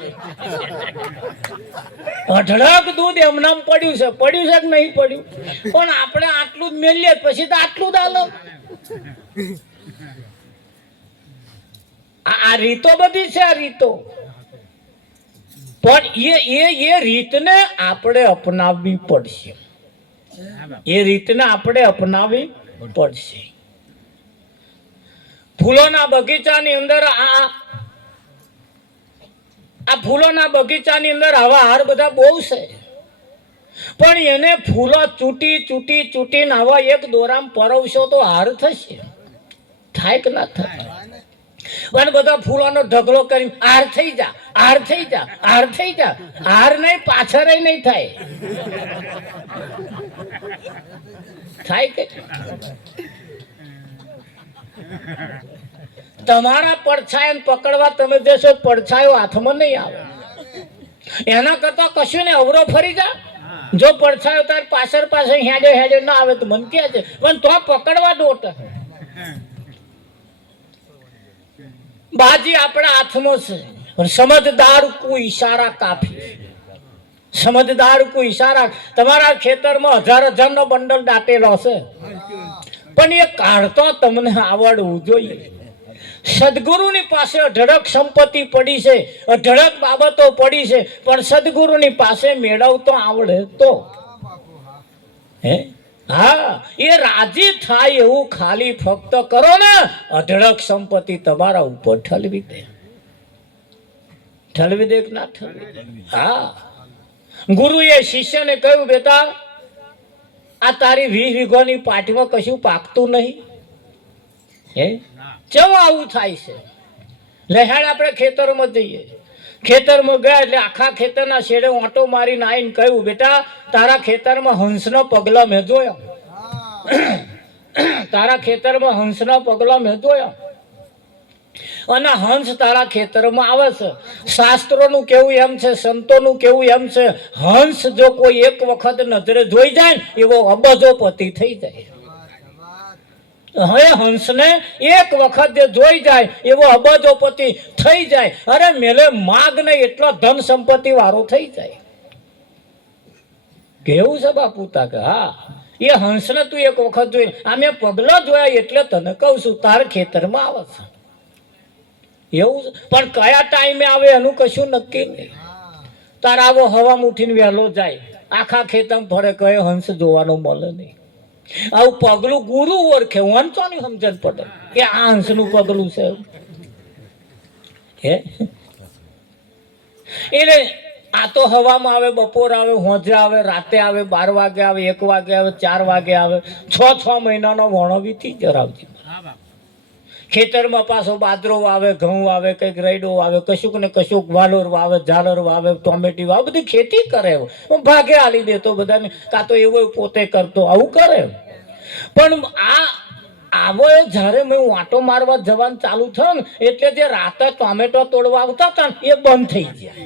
અઢળક દૂધ એમનામ પડ્યું છે કે નહીં પડ્યું? પણ આપણે આટલું જ મેલીએ પછી તો આટલું જ હાલો. આ રીતો બધી છે, આ રીતો. પણ એ રીતને આપણે અપનાવવી પડશે. ફૂલોના બગીચાની અંદર આ ફૂલોના બગીચાની અંદર આવા હાર બધા બહુ છે. પણ એને ફૂલો ચૂંટીને આવા એક દોરામ પરવશો તો હાર થશે? થાય કે ના થાય? અને બધા ફૂલોનો ઢગલો કરી આર થઈ જા, આર થઈ જા, આર થઈ જા. આર નહીં, પાછળ નહીં થાય. થાય કે તમારા પડછાયા પકડવા તમે જશો, પડછાયો હાથમાં નહીં આવે. એના કરતા કશું ને અવરો ફરી જા. જો પડછાયો તાર પાછળ પાછળ હેડે હેડે ના આવે તો મન ક્યાં છે, પણ તો પકડવા દોટ. બાજી આપણા હાથમાં છે. સમજદાર કો ઈશારા કાફી. સમજદાર કો ઈશારા. તમારા ખેતરમાં 1000 નો બંડલ દાટેલો છે, પણ એ કાઢતો તમને આવડવું જોઈએ. સદગુરુની પાસે અઢળક સંપત્તિ પડી છે, અઢળક બાબતો પડી છે, પણ સદગુરુની પાસે મેળવતો આવડે તો હે હા એ રાજી થાય એવું ખાલી ફક્ત કરો ને, અઢળક સંપત્તિ તમારા ઉપર ઠલવી દે. ઠલવી દે કે ના ઠલવી દે? હા. ગુરુએ શિષ્યને કહ્યું, બેટા આ તારી 20 વીઘોની પાટીમાં કશું પાકતું નહીં. હે ચમ આવું થાય છે? લહેડ આપણે ખેતરમાં જઈએ. ખેતરમાં ગયા એટલે આખા ખેતરના શેડે ઓટો મારીને આવીને કહ્યું, બેટા તારા ખેતરમાં હંસનો પગલા મેં જોયો. તારા ખેતરમાં હંસના પગલા મેં જોયા, અને હંસ તારા ખેતરમાં આવે છે. શાસ્ત્રોનું કેવું એમ છે, સંતોનું કેવું એમ છે, હંસ જો કોઈ એક વખત નજરે જોઈ જાય એવો અબજોપતિ થઈ જાય. હવે હંસને એક વખત જે જોઈ જાય એવો અબજોપતિ થઈ જાય. અરે મેલે માગ ને એટલો ધન સંપત્તિ વાળો થઈ જાય. કેવું છે બાપુ? તા કે હા એ હંસને તું એક વખત જોઈ. આ મેં પગલા જોયા એટલે તને કહું છું, તાર ખેતરમાં આવે છે એવું. પણ કયા ટાઈમે આવે એનું કશું નક્કી નહીં. તાર આવો હવામાં ઉઠીને વહેલો જાય, આખા ખેતરમાં ફરે, કહે હંસ જોવાનો મળે નહીં. આવું પગલું ગુરુ ઓળખે, વાંચો ની સમજણ પડે કે આ હંસનું પગલું છે. હે એટલે આ તો હવામાં આવે, બપોર આવે, હોજે આવે, રાતે આવે, 12 વાગે આવે, 1 વાગે આવે, 4 વાગે આવે. 6 મહિનાનો વણો વીતી જરાવજી. ખેતરમાં પાછો બાજરો આવે, ઘઉં આવે, કંઈક રૈડો આવે, કશુંક ને કશુંક વાલોર વાવે, ઝાલર વાવે, ટોમેટી વાવે, બધી ખેતી કરે. ભાગે આલી દેતો બધાને, કાં તો એવો પોતે કરતો, આવું કરે. પણ આ આવો જ્યારે મેં વાંટો મારવા જવાનું ચાલુ થયું ને, એટલે જે રાતે ટોમેટો તોડવા આવતા હતા ને એ બંધ થઈ ગયા.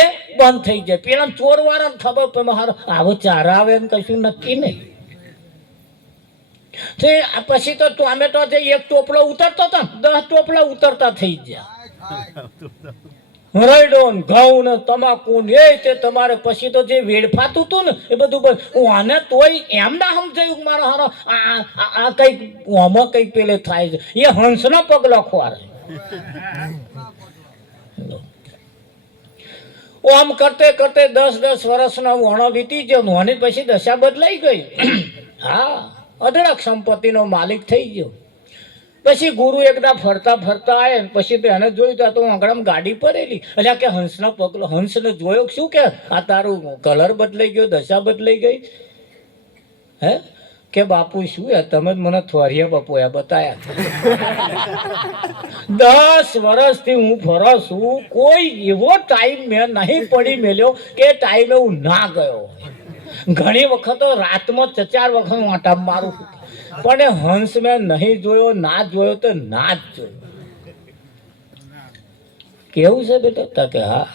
એ બંધ થઈ જાય. પેલા ચોર વાળા ખબર પડે મારો આવો ચારા આવે ને કશું નક્કી નહીં. પછી તો ટોમેટો જે 1 ટોપલો ઉતરતો હતો 10 ટોપલા ઉતરતા થઈ ગયા. રૈડો ને ઘઉં ને તમાકુ ને એ તે તમારે પછી તો જે વેડફાતું હતું ને એ બધું આને તોય એમ ના સમજાયું મારો હારો આ કઈક આમાં કઈક પેલે થાય છે. એ હંસના પગલા ખોરે. આમ કરતે કરતે 10 વર્ષના વણો વીતી ગયો. નોની પછી દશા બદલાઈ ગઈ. હા અઢળક સંપત્તિનો માલિક થઈ ગયો. પછી ગુરુ એકદા ફરતા ફરતા આવ્યા, પછી તો એને જોયું તો આંગણામાં ગાડી પડેલી. એટલે કે હંસનો પગલો. હંસને જોયો શું કે આ તારું કલર બદલાઈ ગયો, દશા બદલાઈ ગઈ. હે કે બાપુ શું તમે મને થોરિયા બપોયા બતાયા. 10 વર્ષથી હું ફરો છું, કોઈ એવો ટાઈમ મેં નહીં પડી મેલ્યો કે ટાઈમે હું ના ગયો. ઘણી વખત રાતમાં 4 વખત વાંટા મારું, પણ હંસ મેં નહીં જોયો, ના જોયો તો ના જ જોયો. કેવું છે બેટા? કે હા.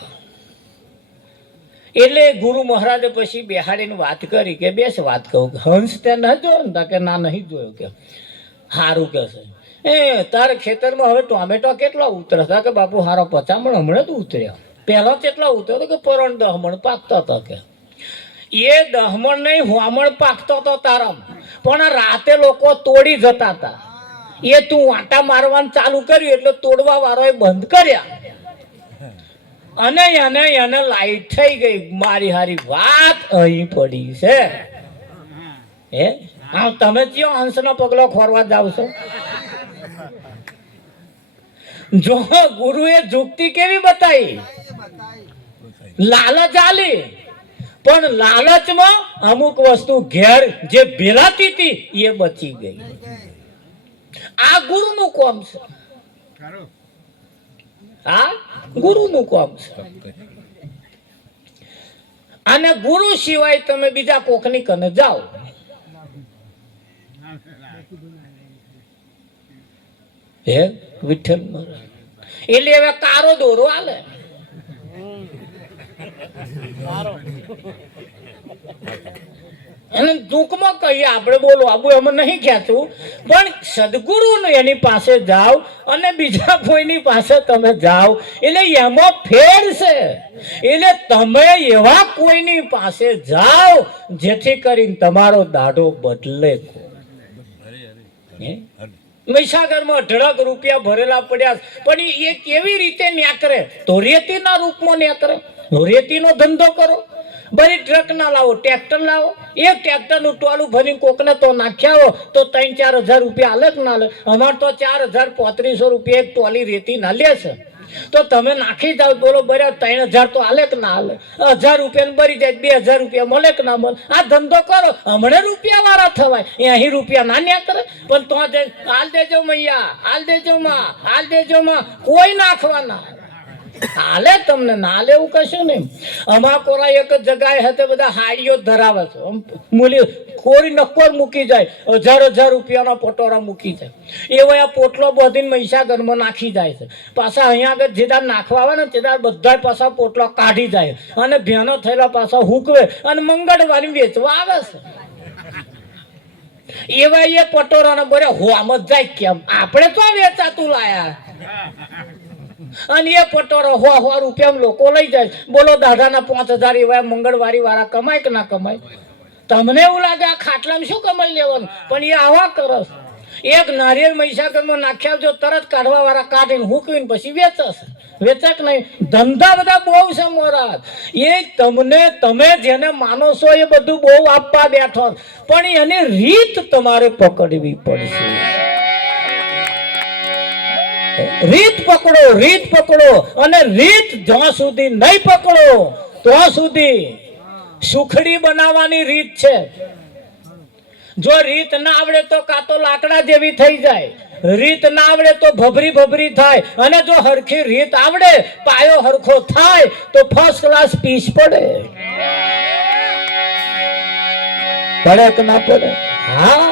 એટલે ગુરુ મહારાજે પછી બેહાડીને વાત કરી કે બેસ વાત કહું, હંસ તે ન જોયો ને? કે ના નહીં જોયો. કે સારું કે છે. તારે ખેતરમાં હવે ટોમેટો કેટલા ઉતરે? કે બાપુ હારો 50 મણ હમણાં જ ઉતર્યા. પહેલા કેટલા ઉતર્યો? કે પરણ 10 મણ પાકતા હતા. કે એ 10 મણ નહીં 100 મણ પાકતો હતો તારામ, પણ રાતે લોકો તોડી જતા હતા. એ તું વાંટા મારવાનું ચાલુ કર્યું એટલે તોડવા વાળાએ બંધ કર્યા, અને એને લાઈટ થઈ ગઈ. મારી હારી વાત અહીં પડી છે. હે હા તમે કયો હંસનો પગલો ખોરવા જાવ છો? જો ગુરુએ જુક્તિ કેવી બતાવી, લાલચ આલી, પણ લાલચમાં અમુક વસ્તુ ઘેર જે ભેલાતી હતી એ બચી ગઈ. આ ગુરુનું કામ છે, આ ગુરુનું કામ છે. અને ગુરુ સિવાય તમે બીજા કોકની કને જાઓ હે વિઠ્ઠલ મહારાજ એટલે હવે કારો દોરો હાલે. અને ટૂંકમાં કહીએ આપણે બોલો આબુ એમાં નહીં કહેતું, પણ સદગુરુ એની પાસે જાઓ અને બીજા કોઈની પાસે તમે જાઓ એટલે એમાં ફેર છે. એટલે તમે એવા કોઈની પાસે જાઓ જેથી કરીને તમારો દાડો બદલે. મહીસાગરમાં અઢળક રૂપિયા ભરેલા પડ્યા, પણ એ કેવી રીતે ન્યાકરે? તો રેતીના રૂપમાં ન્યાકરે. રેતીનો ધંધો કરો, બરી ટ્રક ના લાવો, ટ્રેક્ટર લાવો, એક ટ્રેક્ટરનું ટોલું ભરીને કોકને તો નાખ્યા હો તો 3-4 હજાર રૂપિયા હાલે કે ના લે? અમારે તો 4,000-3500 રૂપિયા એક ટોલી રેતી ના લે છે. તો તમે નાખી જાઓ બોલો બરાબર 3,000 તો હાલે કે ના હાલે? 1,000 રૂપિયા ભરી જાય 2,000 રૂપિયા મળે કે ના મળે? આ ધંધો કરો, હમણાં રૂપિયા વાળા થવાય. અહીં રૂપિયા ના ન્યા કરે, પણ તો હાલ દેજો મૈયા, હાલ દેજો માં, હાલ દેજો માં, કોઈ નાખવાના હાલે તમને ના હાલે એવું કશું નહીં. અમારા કોરા એક જ જગાએ હતા બધા હાડીઓ ધરાવે છે, મૂલી કોરી નક્કોર મૂકી જાય, 1,000 રૂપિયાના પટોરા મૂકી જાય. એવો આ પોટલો બધીને મહીસાગરમાં નાખી જાય છે. પાછા અહીંયા આગળ જેદાર નાખવા આવે ને તેદાર બધા પાછા પોટલો કાઢી જાય અને ભેનો થયેલા પાછા હુકવે અને મંગળવારે વેચવા આવે છે. એવા એ પટોરાને બરે હોમ જ જાય કેમ? આપણે તો વેચાતું લાયા અને એ પટોરો 100 રૂપિયા લોકો લઈ જાય. બોલો દાદાના 5,000 એવા મંગળવારી વાળા કમાય કે ના કમાય? તમને એવું લાગે આ ખાટલામાં શું કમાઈ લેવાનું, પણ એ આવા કરે. એક નારિયેળ મહીસાગરમાં નાખ્યા જો તરત કાઢવા વાળા કાઢીને હુકવીને પછી વેચશે. વેચક નહીં, ધંધા બધા બહુ છે મોરાદ. એ તમને તમે જેને માનો છો એ બધું બહુ આપવા બેઠો, પણ એની રીત તમારે પકડવી પડશે. રીત પકડો, રીત પકડો, અને રીત જ્યાં સુધી નહીં પકડો ત્યાં સુધી સુખડી બનાવવાની રીત છે. જો રીત ના આવડે તો કાં તો લાકડા જેવી થઈ જાય, રીત ના આવડે તો ભભરી ભભરી થાય, અને જો હરખી રીત આવડે, પાયો હરખો થાય તો ફર્સ્ટ ક્લાસ પીસ પડે. પડે કે ના પડે? હા,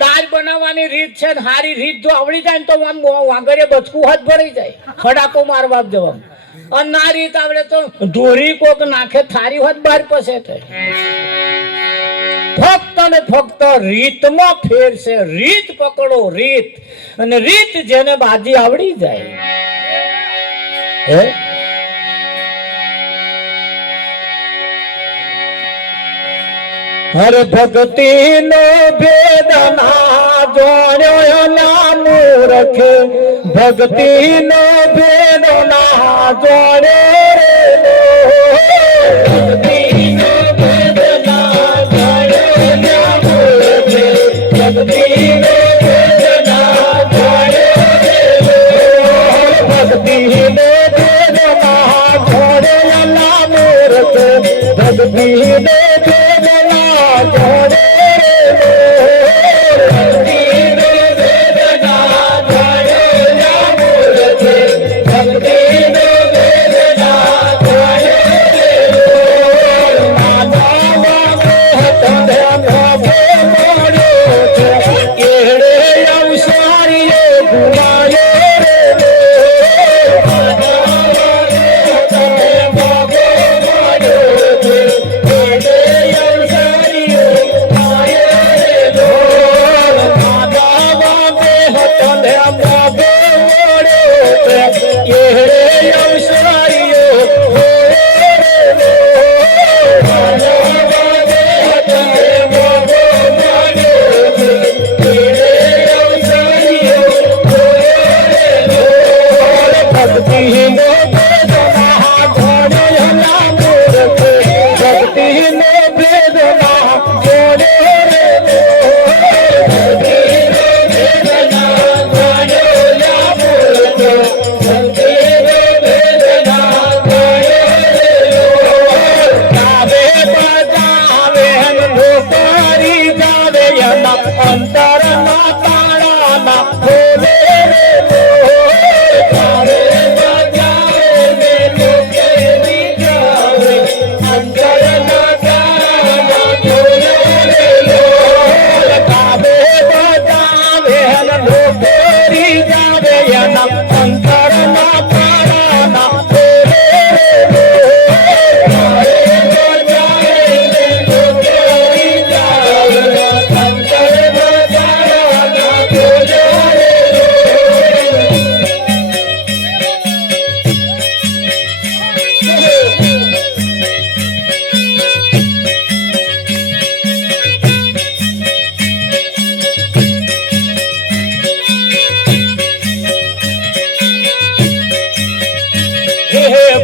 દાળ બનાવવાની રીત છે ને, સારી રીત જો આવડી જાય ને તો આમ વાગડે બચકું હાથ ભરાઈ જાય, ફડાકો મારવા જવા. અને ના રીત આવડે તો ઢોરી કોક નાખે થારી હાથ બહાર પસે થાય. ફક્ત ને ફક્ત રીતમાં ફેર છે. રીત પકડો, રીત. અને રીત જેને બાજી આવડી જાય હે હર ભક્તિ નો ભેદ ના જોડ્યો ના મૂર્ખ, ભક્તિ નો ભેદ ના જોડે. ભક્તિ નો ભેદ ના જોડ્યો ના મૂર્ખ, ભક્તિ નો ભેદ ના જોડે. ભક્તિ નો ભેદ ના જોડે ના મૂર્ખ, ભક્તિ નો ભક્તિ નો ભેદ ના અંતરના તાળાના ખોલે રે તારે બજાવે ને લોકે રીઝાવે અંતરના તાળાના ખોલે રે કાબે બજાવે ને લોકે રીઝાવે એના અંતરના તાળાના ખોલે રે તારે બજાવે ને લોકે રીઝાવે અંતરના તાળાના ખોલે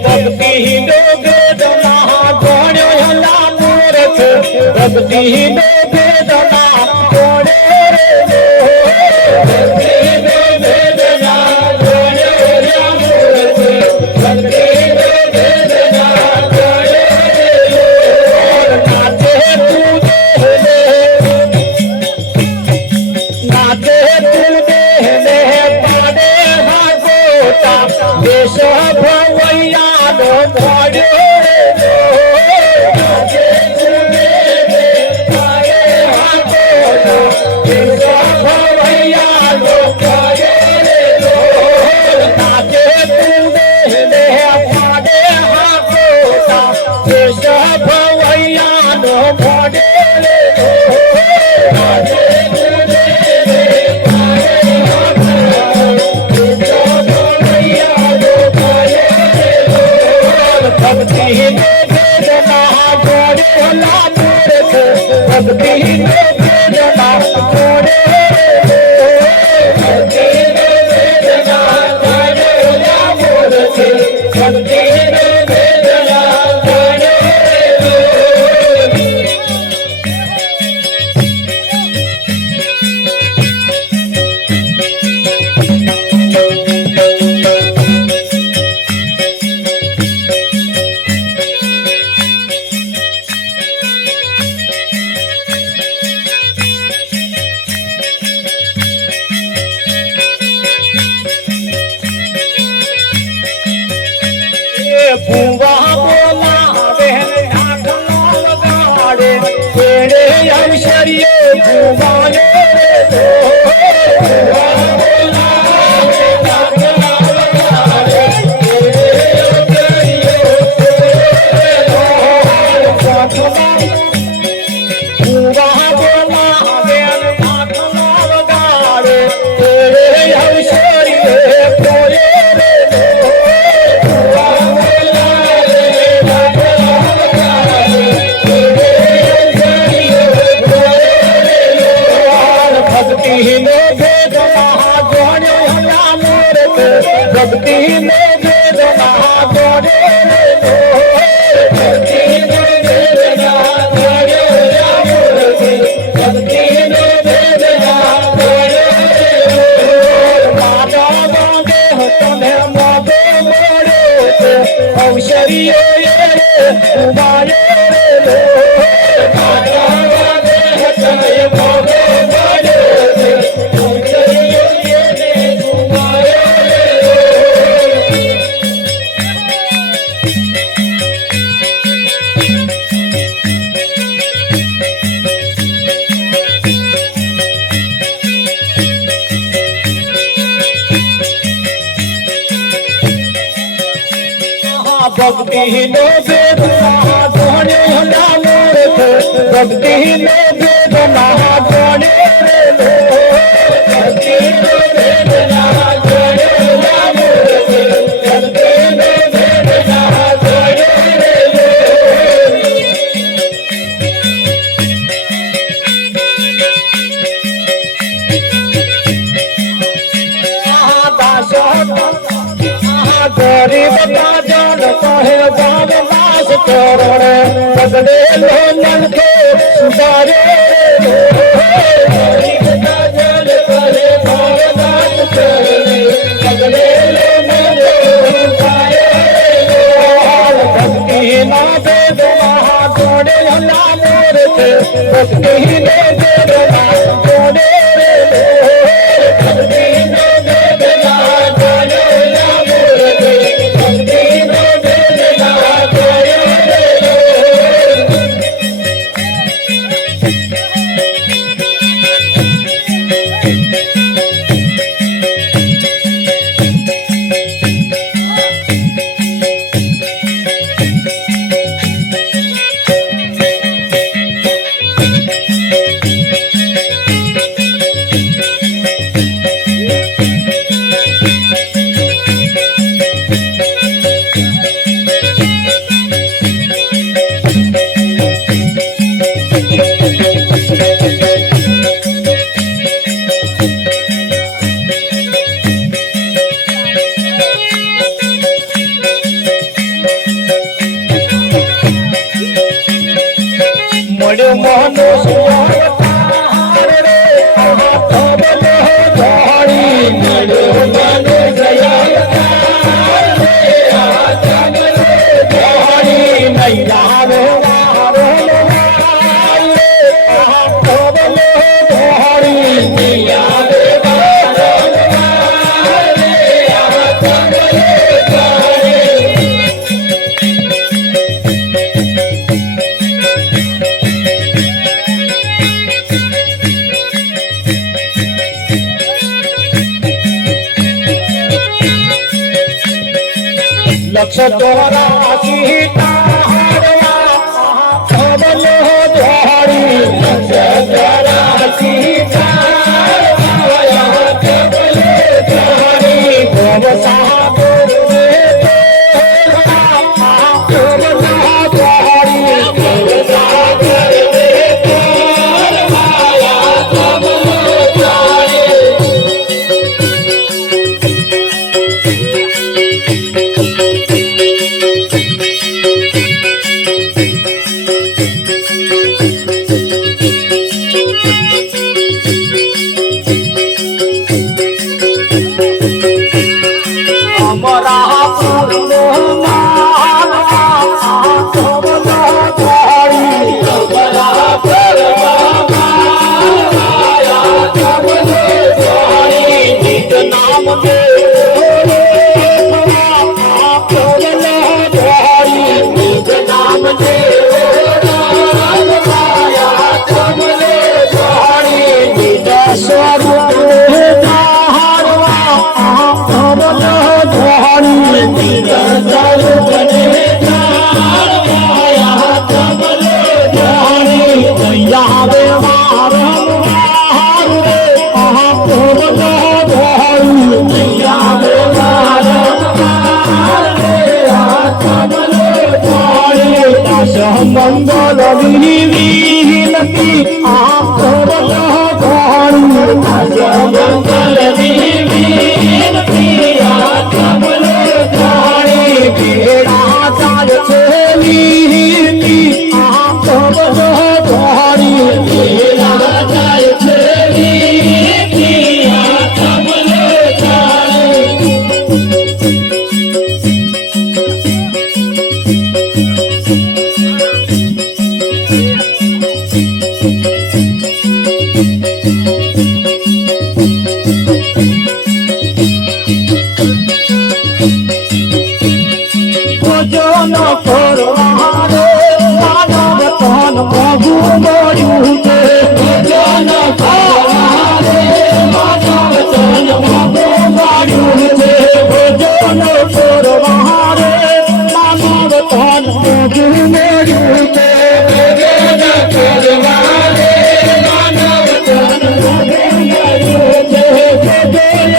ભક્તિ નો વેદના ગણ્યો હલા મૂર્ખ ભક્તિ નો વેદના ગણે રે ભક્તિ નો વેદના ગણ્યો હલા મૂર્ખ ભક્તિ નો વેદના ગણે રે નાચે તું દેહને નાચે તું દેહને પાડે હા ગોટા દેશ ભવૈયાનો મોડ્યો રે નાચે તું દેહને પાડે હા ગોટા દેશ ભવૈયાનો મોડ્યો રે નાચે તું દેહને પાડે હા ગોટા દેશ ભવૈયાનો મોડ્યો રે નાચે તું દેહને પાડે હા ગોટા દેશ ભવૈયાનો ભક્તિ નો વેદના ગોળે હલા મૂર્ખ ભક્તિ નો વેદના ગોળે ભક્તિ નો વેદના ગોળે હલા મૂર્ખ ભક્તિ નો વેદના ગોળે ભૂવા બોલાવે ઢાકનો વગાડે તેડે અવસરીએ ભૂવાયો રે ભૂવા બોલાવે ઢાકનો વગાડે તેડે અવસરીએ ભૂવા બોલાવે ઢાકનો વગાડે તેડે અવસરીએ ભૂવાયો રે ભક્તિ નો વેદના ગણ્યો હલા મૂર્ખ ભક્તિ નો વેદના ગણે ભક્તિ નો વેદના ગણ્યો હલા મૂર્ખ ભક્તિ નો વેદના ગણે માતા ગાંધે તમે મોઢો મોડ્યો અવસરીઓ ઉમાયો રે માતા ગાંધે તમે મોઢો ભક્તિ નો વેદના ગણ્યો હલા મૂર્ખ ભક્તિ નો વેદના ગણે રે ભક્તિ નો વેદના ગણ્યો હલા મૂર્ખ ભક્તિ નો વેદના ગણે રે ગરીબ બાજન કહે ગામ વાસ કરોડે પગડે લો મન કે સુધારે ગરીબ બાજન કહે ગામ વાસ કરોડે પગડે લો મન કે સુધારે ભક્તિ ના વેદના ગોળે હલા મૂર્ખ લક્ષ ચોરાસી મંગલ વિનતી ભજન કરવારે માનવ તન પ્રભુ મળ્યું છે ભજન કરવારે માનવ તન પ્રભુ મળ્યું છે ભજન કરવારે માનવ તન પ્રભુ મળ્યું છે ભજન કરવારે માનવ તન પ્રભુ મળ્યું છે ભજન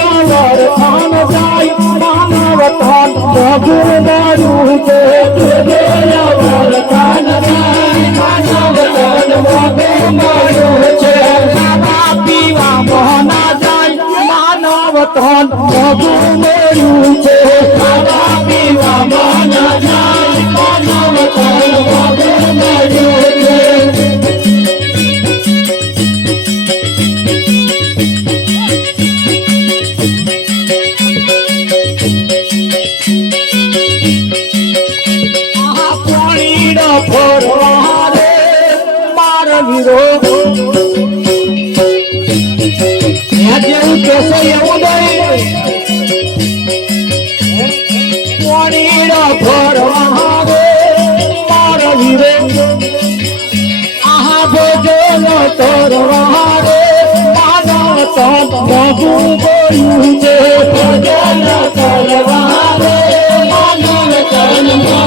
વરખાન જાય માનવ તન પ્રભુ મળ્યું છે ભજન વરખાન જાય માનવ તન પ્રભુ મળ્યું છે ખાવા પીવા મોહના જાય માનવ તન પ્રભુ મળ્યું છે ખાવા પીવા મોહના જાય માનવ તન પ્રભુ મળ્યું છે ફરવારે માર વિરોધ જેવું કેસે એવું નહીં મોણીડો ફરવા રે મારો વીરે આહા ભોજો નો તોરવા રે માનવ તો બહુ બોલ્યું છે ભોજો નો તોરવા રે માનવ તો બહુ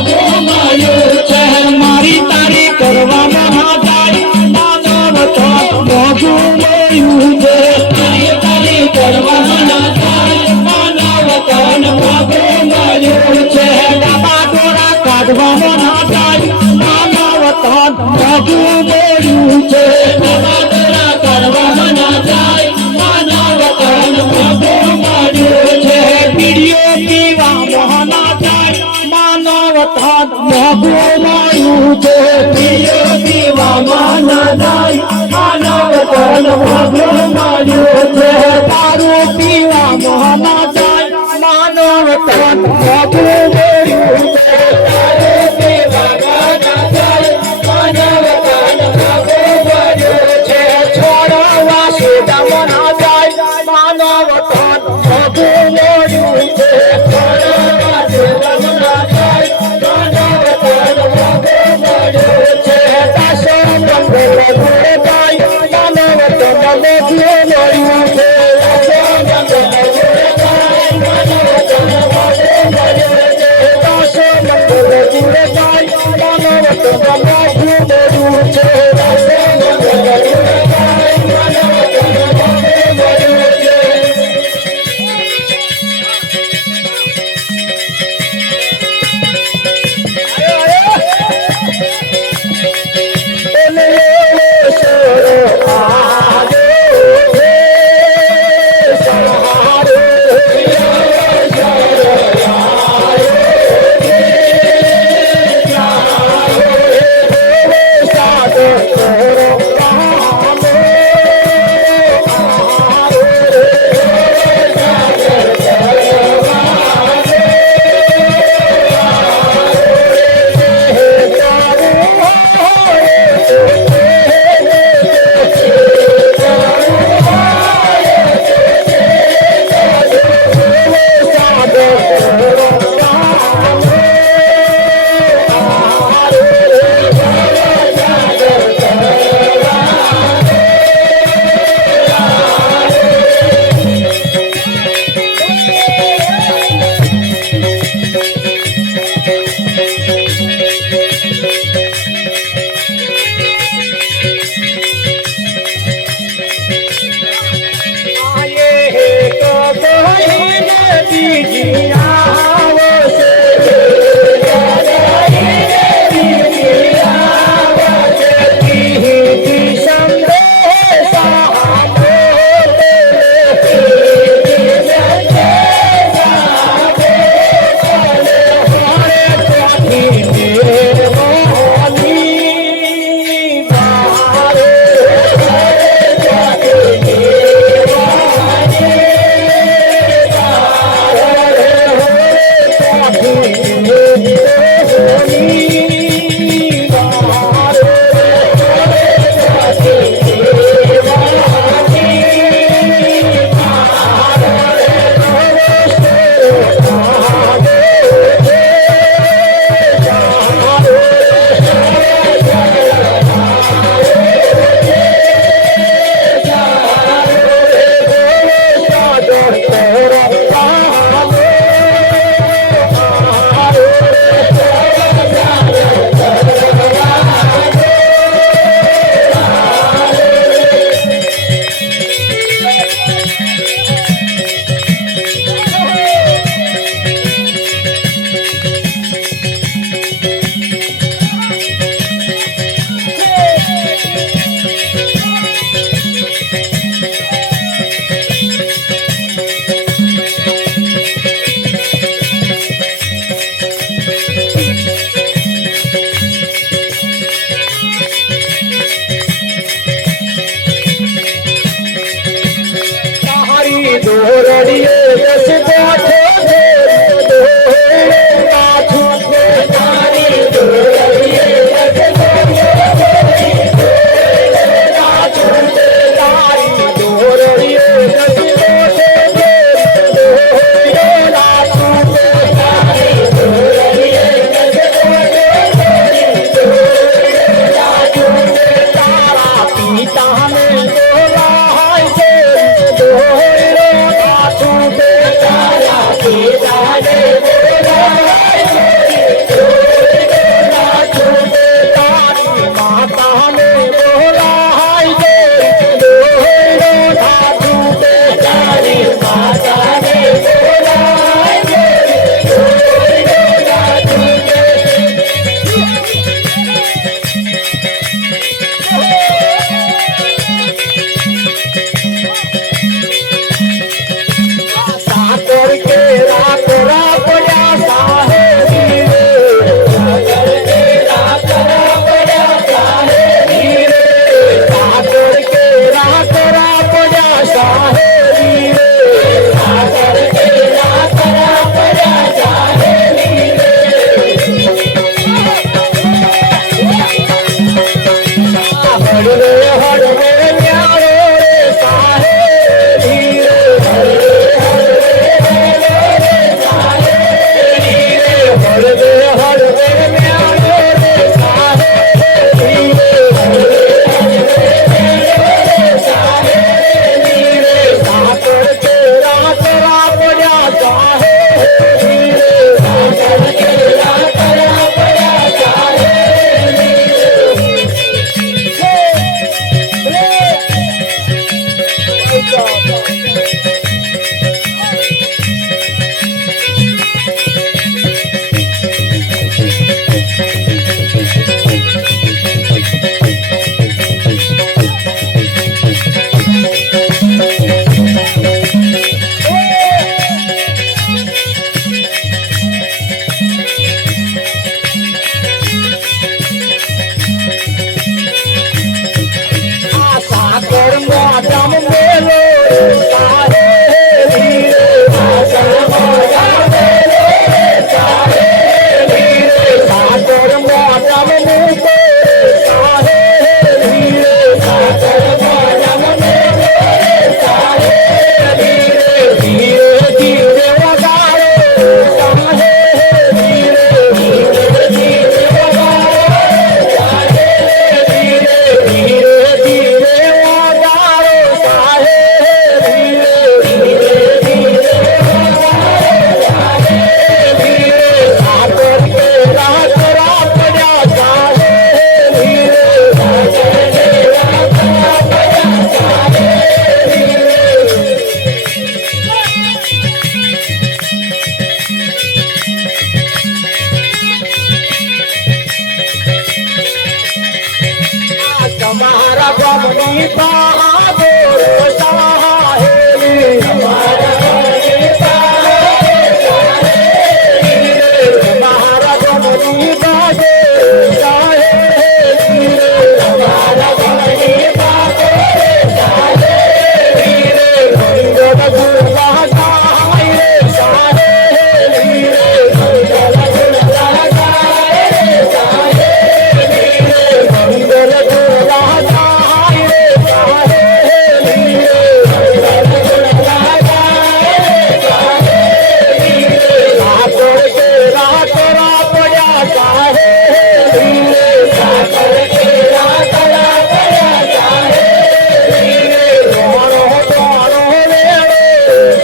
બોલ્યું છે મારી તારી કરવામાં ના જાય માનવ તો બહુ બોલ્યું છે મારી તારી કરવામાં ના જાય માનવ તો બહુ બોલ્યું છે ડાબા ડોળા કાઢવામાં ના જાય માનવ તો બહુ બોલ્યું છે ડાબા ડોળા કાઢવામાં ના જાય માનવ તો બહુ બોલ્યું છે પીડીઓ પીવામાં ના જાય માનવ તો બહુ બોલ્યું છે પીડીઓ પીવામાં ના જાય માનવ તો બહુ બોલ્યું છે દારૂ પીવામાં ના જાય માનવ તો બહુ બોલ્યું છે દારૂ પીવામાં ના જાય માનવ તો બહુ બોલ્યું છે છોડવા સુદામાં ના જાય માનવ તો બહુ બોલ્યું છે છોડવા સુદામાં ના જાય માનવ તો બહુ બોલ્યું છે દાસો મંગળ ગુણ ગાય માનવ તો બહુ બોલ્યું છે દાસો મંગળ ગુણ ગાય માનવ તો બહુ બોલ્યું છે દાસો મંગળ ગુણ ગાય માનવ તો બહુ બોલ્યું છે દાસો મંગળ ગુણ ગાય માનવ તો બહુ બોલ્યું છે માતાને બોલાય છે દોયરો ના છૂટે તારા પિતાને બોલાય છે દોયરો ના છૂટે તારી માતાને બોલાય છે દોયરો ના છૂટે તારી માતાને બોલાય છે દોયરો ના છૂટે સાકર કે રાતરા પડ્યા સાહેબી રે સાકર કે રાતરા પડ્યા સાહેબી રે સાકર કે રાતરા પડ્યા સાહેબી રે સાકર કે રાતરા પડ્યા સાહેબી રે હળવે હળવે ન્યારો રે સાહેબી રે હળવે હળવે હળવે ન્યારો રે સાહેબી રે હળવે હળવે સાહેબી રે સાકર કે રાતરા પડ્યા સાહેબી રે સાકર કે રાતરા પડ્યા સાહેબી આ સાકર મોઢમ મેલો સાહેબી રે સાકર મોઢમ મેલો સાહેબી રે સાકર મોઢમ મૂકો સાહેબી રે સાકર મોઢમ મેલો સાહેબી રે ધીરે ધીરે વગાડો સાહેબી રે ધીરે ધીરે વગાડો સાહેબી રે ધીરે ધીરે વગાડો સાહેબી રે ધીરે ધીરે વગાડો સાહેબી રે સાકર કે રાતરા પડ્યા સાહેબી રે સાકર કે રાતરા પડ્યા સાહેબી રે તમારા ગામની બહાદુર સાહેબી તમારા ગામની બહાદુર સાહેબી રે તમારા ગામની બહાદુર સાહેબી રે તમારા ગામની બહાદુર સાહેબી રે મંગળ ગુરવા ગાય રે સાહેબી રે મંગળ ગુરવા ગાય રે સાહેબી રે મંગળ ગુરવા ગાય રે સાહેબી રે મંગળ ગુરવા ગાય રે સાહેબી રે સાકર કે રાતરા પડ્યા સાહેબી રે સાકર કે રાતરા પડ્યા સાહેબી રે મારો તારો વેળો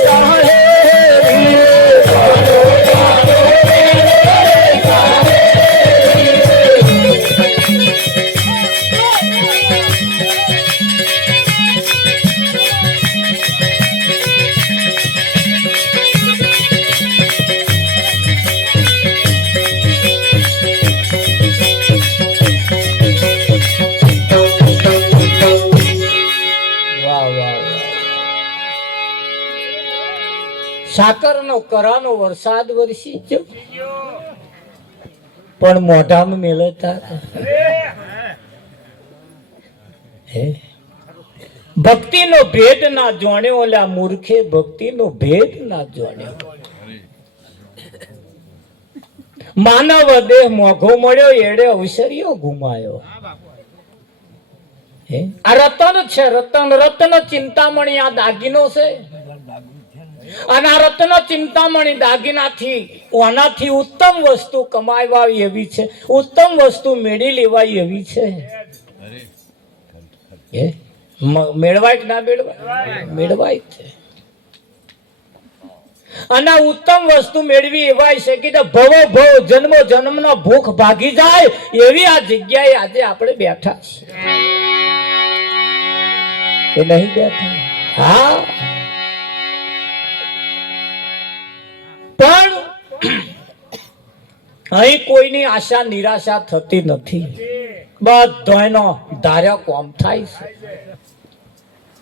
સાહેબી રે મારો તારો વેળો સાહેબી રે વાહ વાહ સાકરનો કરાનો વરસાદ વરસી ગયો પણ મોઢામાં મેલતા હે ભક્તિનો ભેદ ના જાણ્યો ઓલા મૂર્ખે ભક્તિનો ભેદ ના જાણ્યો માનવ દેહ મોઘો મળ્યો એડે અવસર્યો ગુમાયો આ રતન છે રતન રત્ન ચિંતામણી આ દાગીનો છે અને આ રત્ન ચિંતામણી દાગીનાથી ઓનાથી ઉત્તમ વસ્તુ કમાવા એવી છે ઉત્તમ વસ્તુ મેળવી લેવાય એવી છે મેળવાય કે ના મેળવાય? મેળવાય છે. અને આ ઉત્તમ વસ્તુ મેળવી એવાય છે કે ભવો ભવ જન્મો જન્મનો ભૂખ ભાગી જાય એવી આ જગ્યાએ આજે આપણે બેઠા છે એ નહીં બેઠા? હા, પણ અહીં કોઈની આશા નિરાશા થતી નથી. બધાનો ધાર્યા કોમ થાય છે.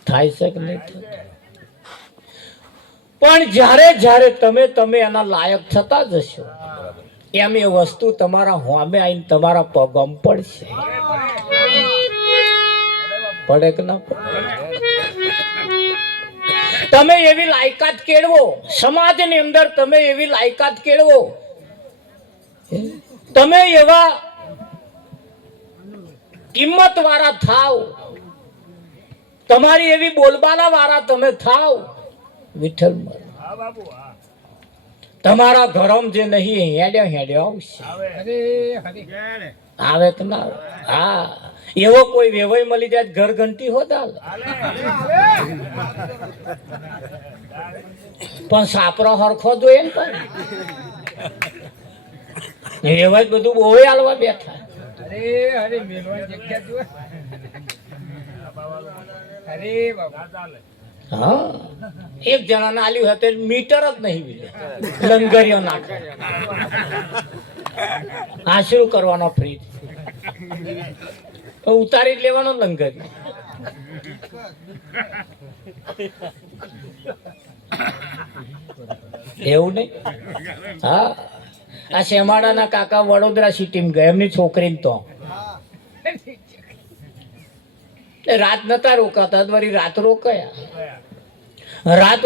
થાય છે કે નહીં થતું? પણ જ્યારે જ્યારે તમે એના લાયક થતા જશો એમ એ વસ્તુ તમારા હોમે આવીને તમારા પગમ પડશે. પડે કે ના પડે? તમે એવી લાયકાત કેળવો, સમાજની અંદર તમે એવી લાયકાત કેળવો, તમે એવા કિંમત વાળા થાવ, તમારી એવી બોલબાલા વાળા તમે થાવ. વિઠ્ઠલ તમારા ઘરમ જે નહીં હેડ્યા આવશે. આવે કે ના? હા, એવો કોઈ વેવાઈ મળી જાય ઘર ઘંટી હોત હાલ. પણ સાપરો હરખો જોઈએ ને પણ વેવાઈ બધું બહુ હાલવા બેઠા. હા, એક જણા ને આલ્યું હતું મીટર જ નહીં લંગરીઓ નાખે. આ શું કરવાનો? ફ્રી ઉતારી જ લેવાનો લંગરી. એવું નહીં? હા, આ શેમાડાના કાકા વડોદરા સિટીમાં ગયા, એમની છોકરીને તો રાત નતા રોકાતા, વળી રાત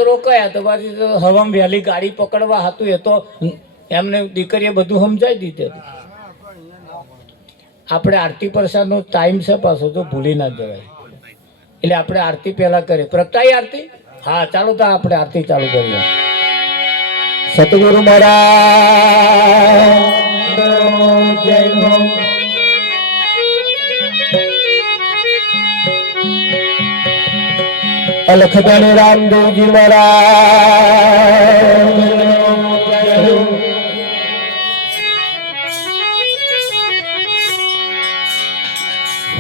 રોકાયા તો પછી હવામ વહેલી ગાડી પકડવા હતું. એ તો એમને દીકરીએ બધું સમજાવી દીધું. આપણે આરતી પ્રસાદનો ટાઈમ છે પાછો, તો ભૂલી ના જવાય. એટલે આપણે આરતી પહેલા કરીએ. પ્રગટાઈ આરતી? હા, ચાલો તો આપણે આરતી ચાલુ કરીએ. સતગુરુ મહારાજ જય હો. અલખધણી રામદેવજી મહારાજ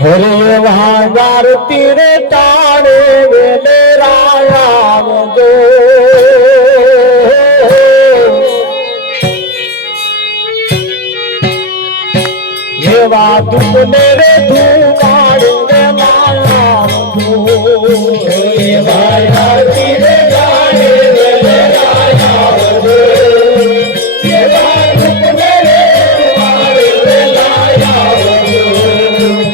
હરે વાંગાર તીરે તારે વેલે રામ જો એવા દુઃખને રે ધુમાડ રે રામ જો એવા તીરે તારે વેલે રામ જો એવા દુઃખને રે ધુમાડ રે રામ જો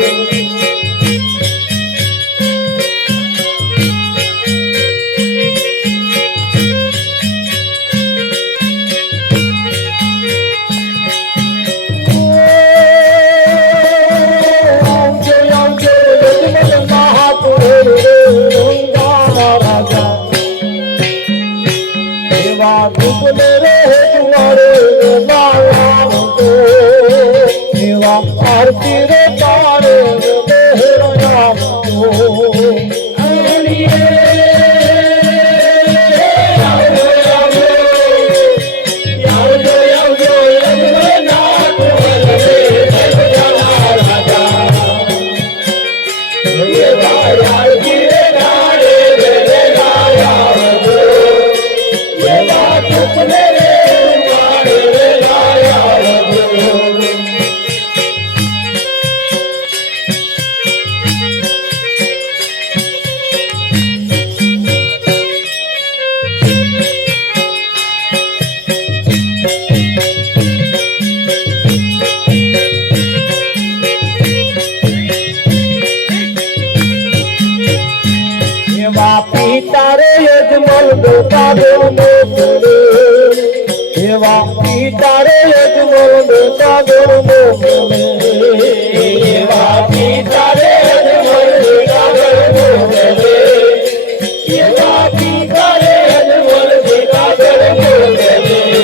आरती रे तारे राम તારે યજમલ બેટા દેવને બોલે એવા તારે યજમલ બેટા દેવને બોલે એવા તારે યજમલ બેટા દેવને બોલે એવા તારે યજમલ બેટા દેવને બોલે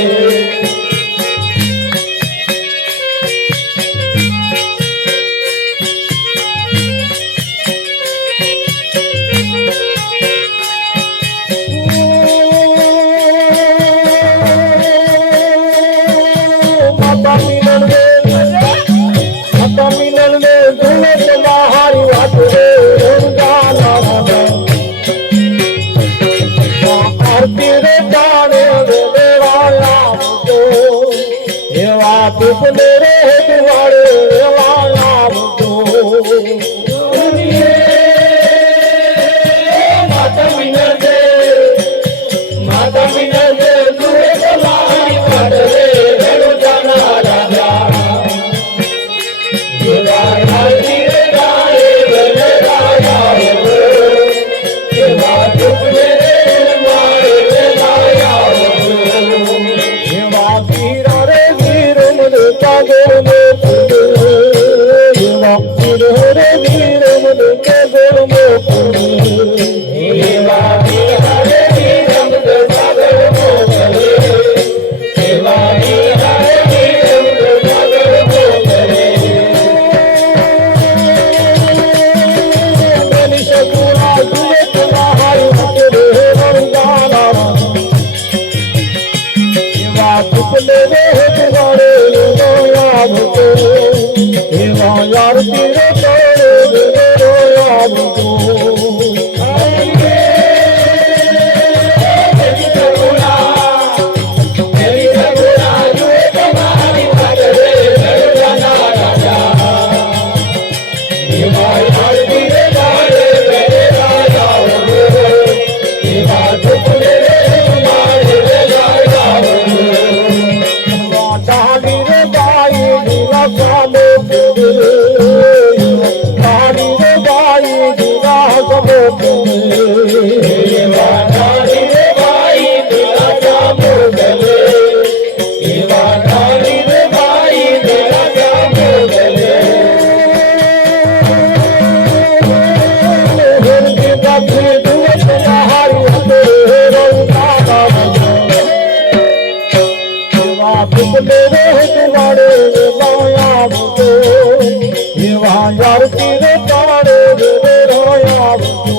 એવા નારી રે ભાઈ દિલાસા મોગલે એવા નારી રે ભાઈ દિલાસા મોગલે હરકે બાપુ દુવત હારી હતે રંગા એવા ફૂલે રે તુમાડે લાયા બતો એવા યાર તીરે તારે રે રોયા બતો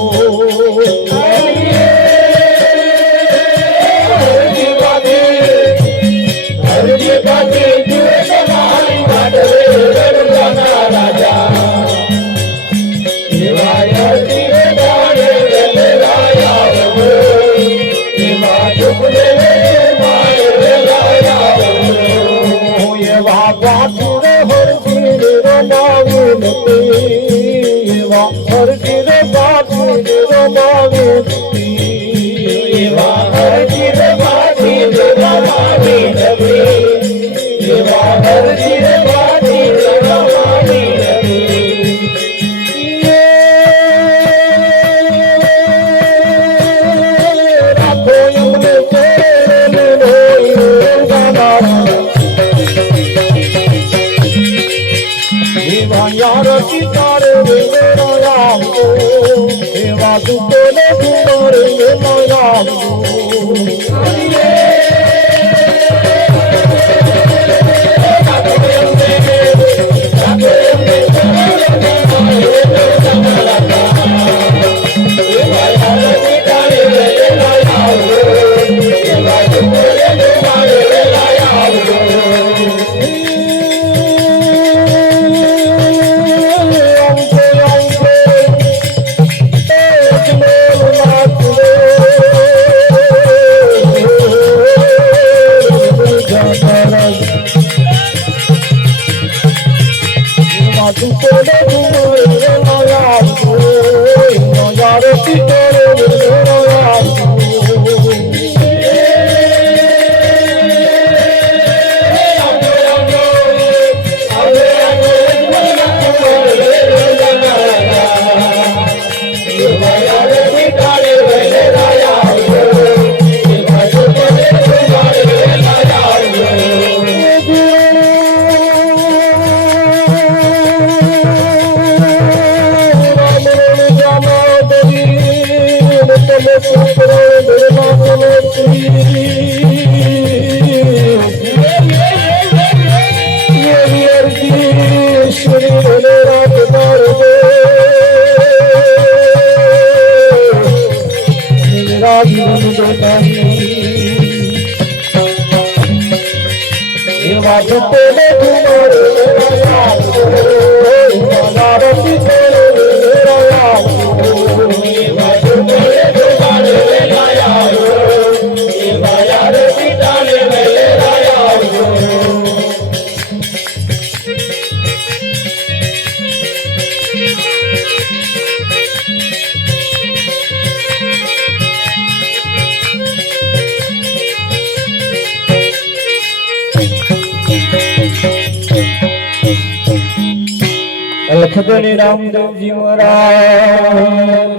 લખદણી રામદેવજી મહારાજ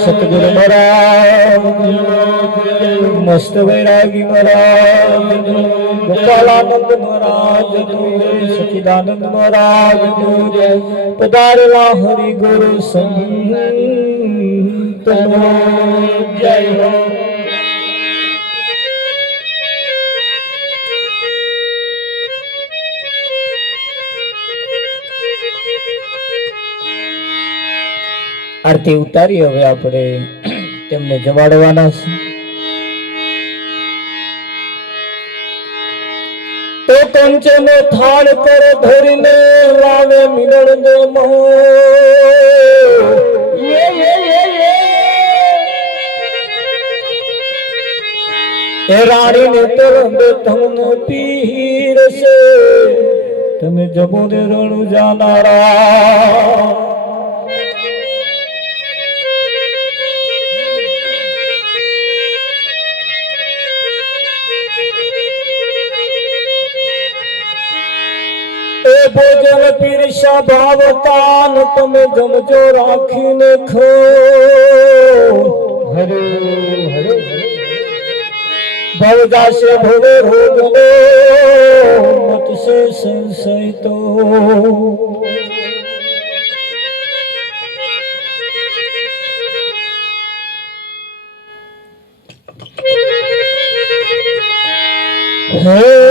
સતગુરુ મહારાજ મસ્ત વૈરાગી મહારાજ ગોપાલાનંદ મહારાજ સચિદાનંદ મહારાજ પધારેલા હરિ ગુરુ સંત જય હો. આરતી ઉતારી હવે આપણે તેમને જમાડવાના છે. તો કંચનો થાળ પર ધરીને લાવે મિલણ દે મોહ એ રાણીને તરંગ તમને પીરસે તમે જમો ને રણુ જાનારા ભોજન પીરસા ભાવતાન તમે જમજો રાખીને ખો ભવ જાશે ભવે રોગનો મતશે સંશય તો હે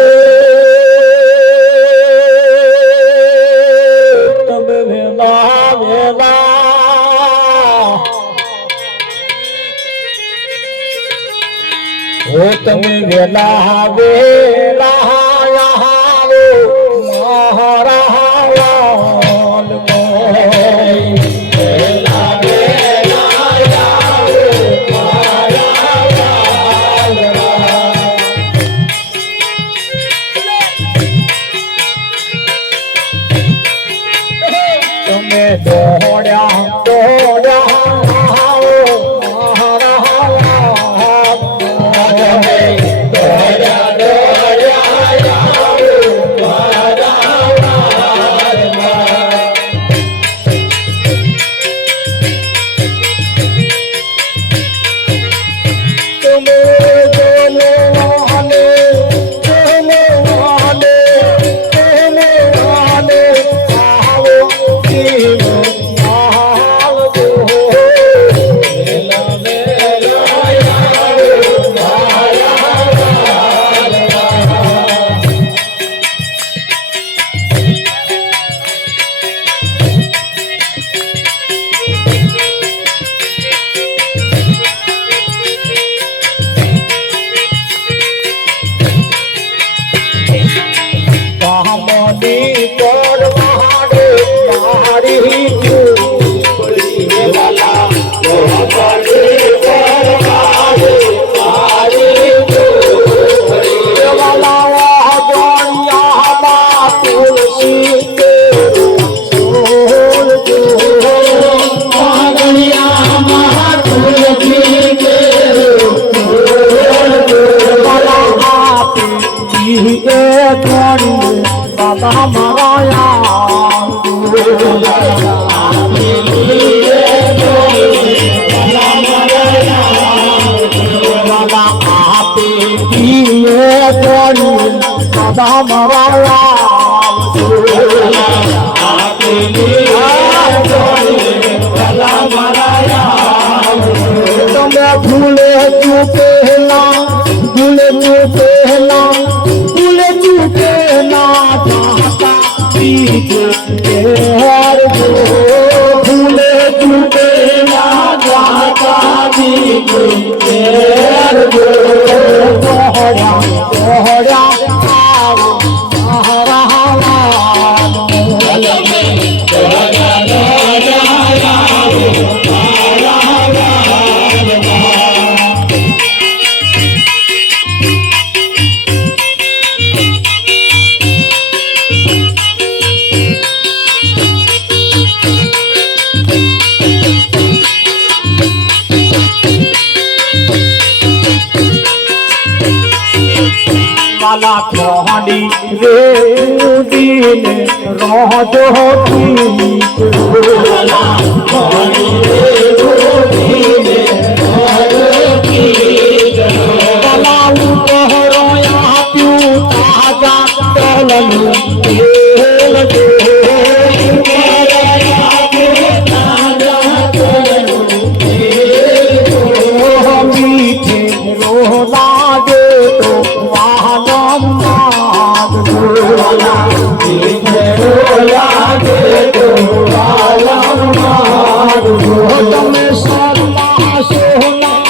તમે વેલા વેલા હો તમે વેલા વેલા આવો મારા વાલ વેલા વેલા આવો મારા વાલ તમે દોડ્યા દોડ્યા આવો મારા વાલ દોડ્યા દોડ્યા આવો મારા વાલમાં તમે જોલો આને આવો જીવ આવજો વેલા વેલા આવો મારા વાલમાં કામની કરવાડે મારી ચૂપડી વાલા કામની કરવાડે મારી ચૂપડી વાલા ગણ્યામાં તુલસી સોલ જો ગણ્યામાં તુલસી બાબા માયા બાબા આપે બાબા માયા તમે ભૂલે ચૂકેલા ભૂલે ચૂકેલા ભૂલે ચૂકેલા યાર જો ભૂલે ચૂકેલા જાતા યાર જો દોહડ્યા દોહડ્યા આવો મારા વાલ વાલા કોહડી રે ઉડીને રોજો ઠીક વાલા કોહડી રે ઉડીને રોજો ઠીક વાલા ઉતરો આપ્યું તાજા તલનું તેલ જો મીઠે રોલા દે તો તમે શર્મા સોના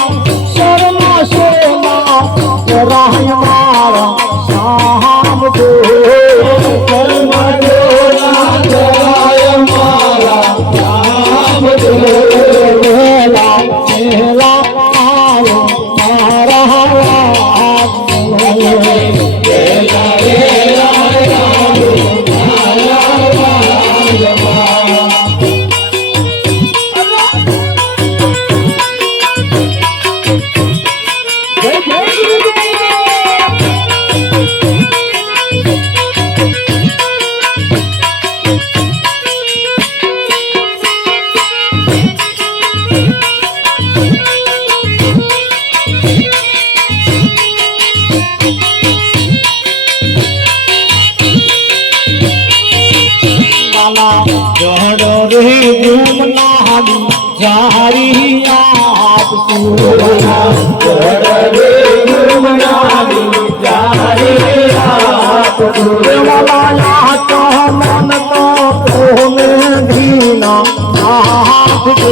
રાય મારા શામ દો વેલા વેલા આવો મારા જારી આપશું દેવાલાયા તો મન તો તોમે ધીના આપજો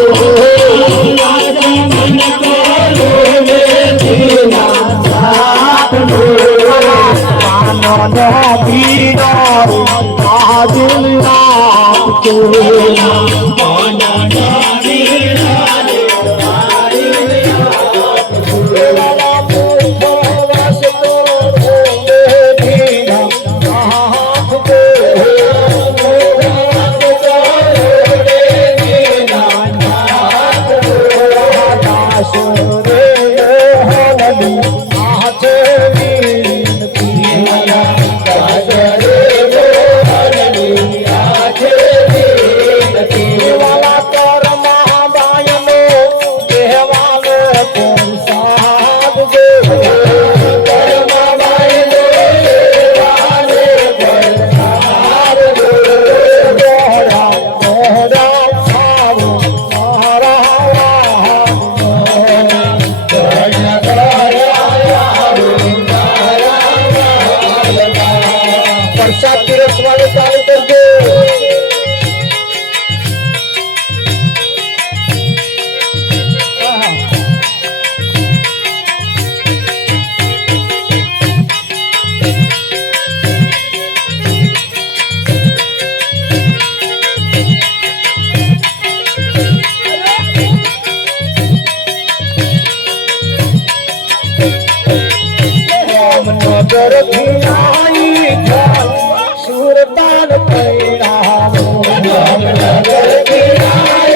સુરતાન પૈણાવો સુરતાન પૈણાવો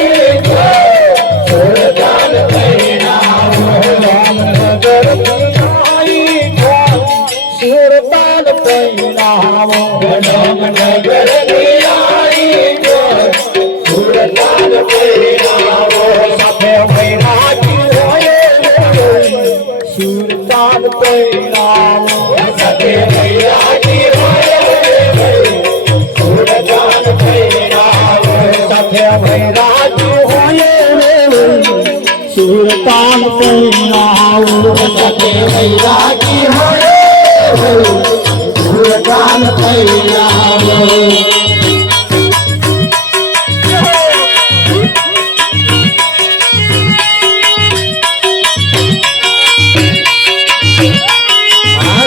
સુરતાન પૈણાવો સુરતાન પૈણાવો સાથે વૈરાગી હોય સુરતાન પૈણાવો સાથે વૈરાગી હોય સુરતાન પૈણાવો સાથે વૈરાગી હોય સુરતાન પૈણાવો સાથે વૈરાગી હોય સુરતાન પૈણાવો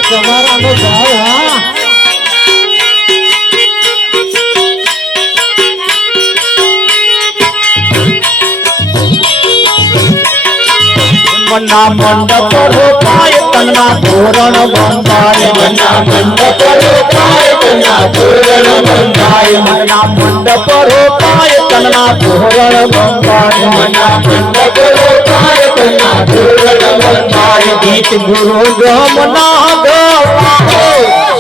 તમારા નો ભાવ હા મના મંડપ રોપાય તના તોરણ બંધાય મના મંડપ રોપાય તના તોરણ બંધાય મના મંડપ રોપાય તના તોરણ બંધાય મના મંડપ રોપાય તના તોરણ બંધાય ગીત ગુરુ ગમના ગવાવો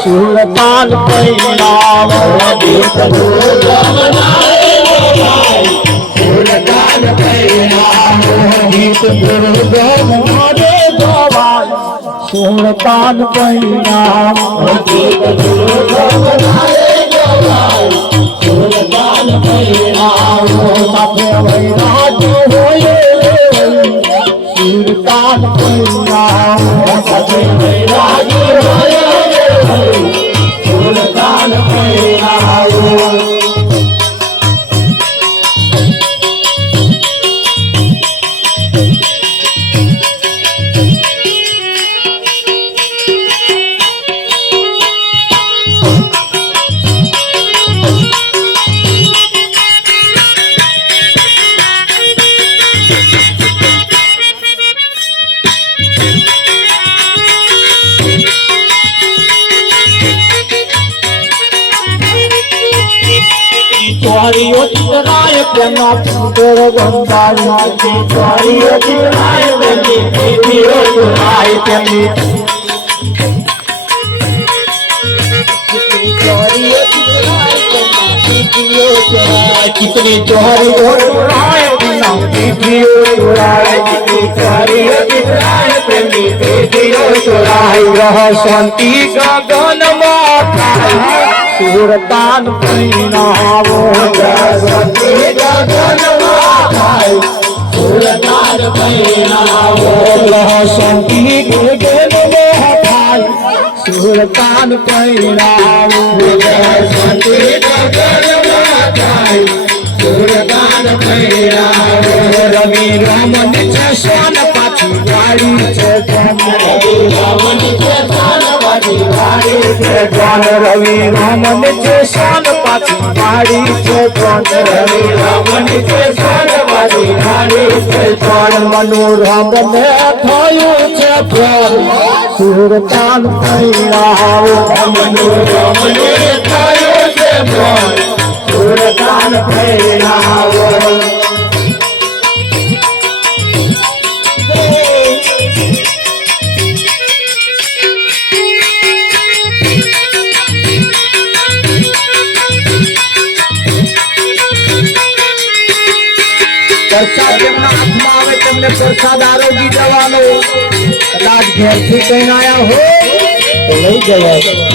સુરતાન પૈણાવો ગીત ગુરુ ગમના સુરતાન પૈણાવો ગીત ગુરુ ગમના ગવાય સુરતાન પૈણાવો ગીત ગુરુ ગમના ગવાય સુરતાન પૈણાવો સાથે વૈરાગ્ય હોય સુરતાન પૈણાવો સાથે વૈરાગ્ય હોય સુરતાન પૈણાવો ચોરીઓ ચિતરાય તેના પુત્ર બંધાય ચોરીઓ ચિતરાય તેની પીઠીઓ ચુરાય તેની ચોરીઓ ચિતરાય તેના પીઠીઓ ચુરાય કિતની ચોરીઓ ચુરાય તેના પીઠીઓ ચુરાય કિતની ચોરીઓ ચિતરાય તેની પીઠીઓ ચુરાય રહ શાંતિ ગગનમાં થાય સુરતાન પૈણાવો ગગનમાં થાય સુરતાન પૈણાવો સંગીત ગેન થાય સુરતાન પૈણાવો સંગીત ગેન થાય સુરતાન પૈણાવો રવિ રમન છે સોન પાછી વાળી છે રવિ રમન છે સોન પાછી વાળી છે રવિ રમન છે સોન પાછી વાળી છે રવિ રમન છે સોન પાછી વાળી છે મનોરમ ને થયું છે પ્રેમ સુરતાન પૈણાવો મનોરમ ને થયું છે પ્રેમ સુરતાન પૈણાવો પ્રસાદ જેમના હાથમાં આવે તેમને પ્રસાદ આરોગી જવાનો કદાચ ઘેરથી કઈ આયા હો તો લઈ જવાય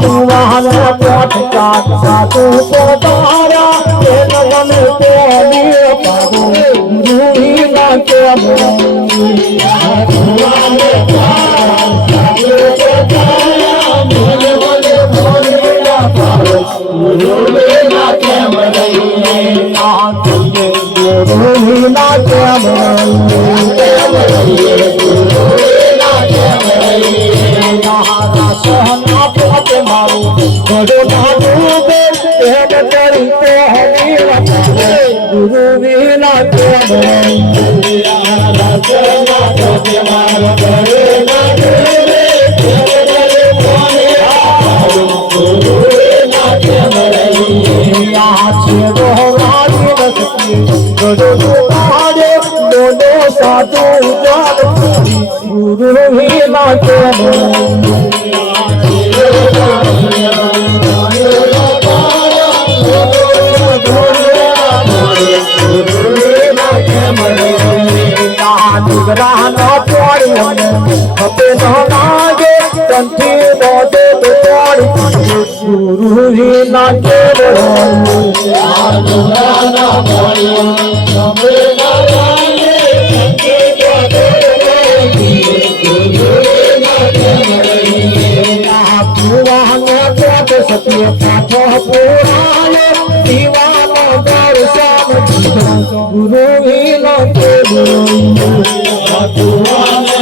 તું વાહન પોઠ કાટ સાતું પોતારા એ નગન પોલી પાગો રૂહી ના કેમ તું વાહન પોઠ સાતું પોતારા મને મને પોલી ના પાગો રૂહી ના કેમ રહી આ તુજે રૂહી ના કેમ રહી રૂહી ના કેમ રહી ના સોના પોતે મારું ઘડો ના ડૂબે એમ કરી તો હમી વતાવે ગુરુ વિના કેમ સોના પોતે મારું ઘડો ના ડૂબે એમ કરી ગુરુ વિના કેમ રહી આ છેડો વાળી રસતી ઘડો ડૂબાડે દોડો સાધુ જાન ગુરુ વિના કેમ नुगराना पड़ी हपे नागे कंठी बोदे तो पड़ी गुरु ही ना के नुगराना पड़ी हपे नागे कंठी बोदे गुरु ही ना के पुरानो तो सत्य पाठ पुराने दीवानो दर्शन गुरु ही ना के पुराने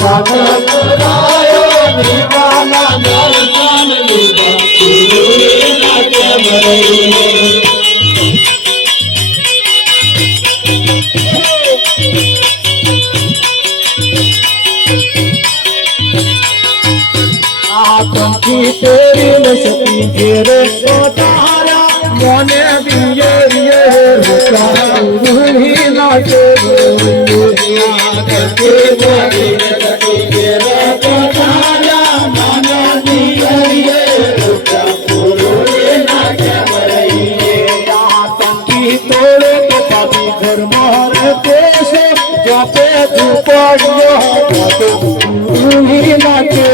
पाठ पुरायो दीवाना दर्शन गुरु ही ना के कंठी तेरी न सती तेरे सोतारा मोने दिए ये रुका रूही ना के कंठी तेरी न सती तेरे सोतारा मोने दिए ये रुका रूही ना के कंठी तोड़े के पापी घर मोहर देशे जो पे झुपड़ियो रूही ना के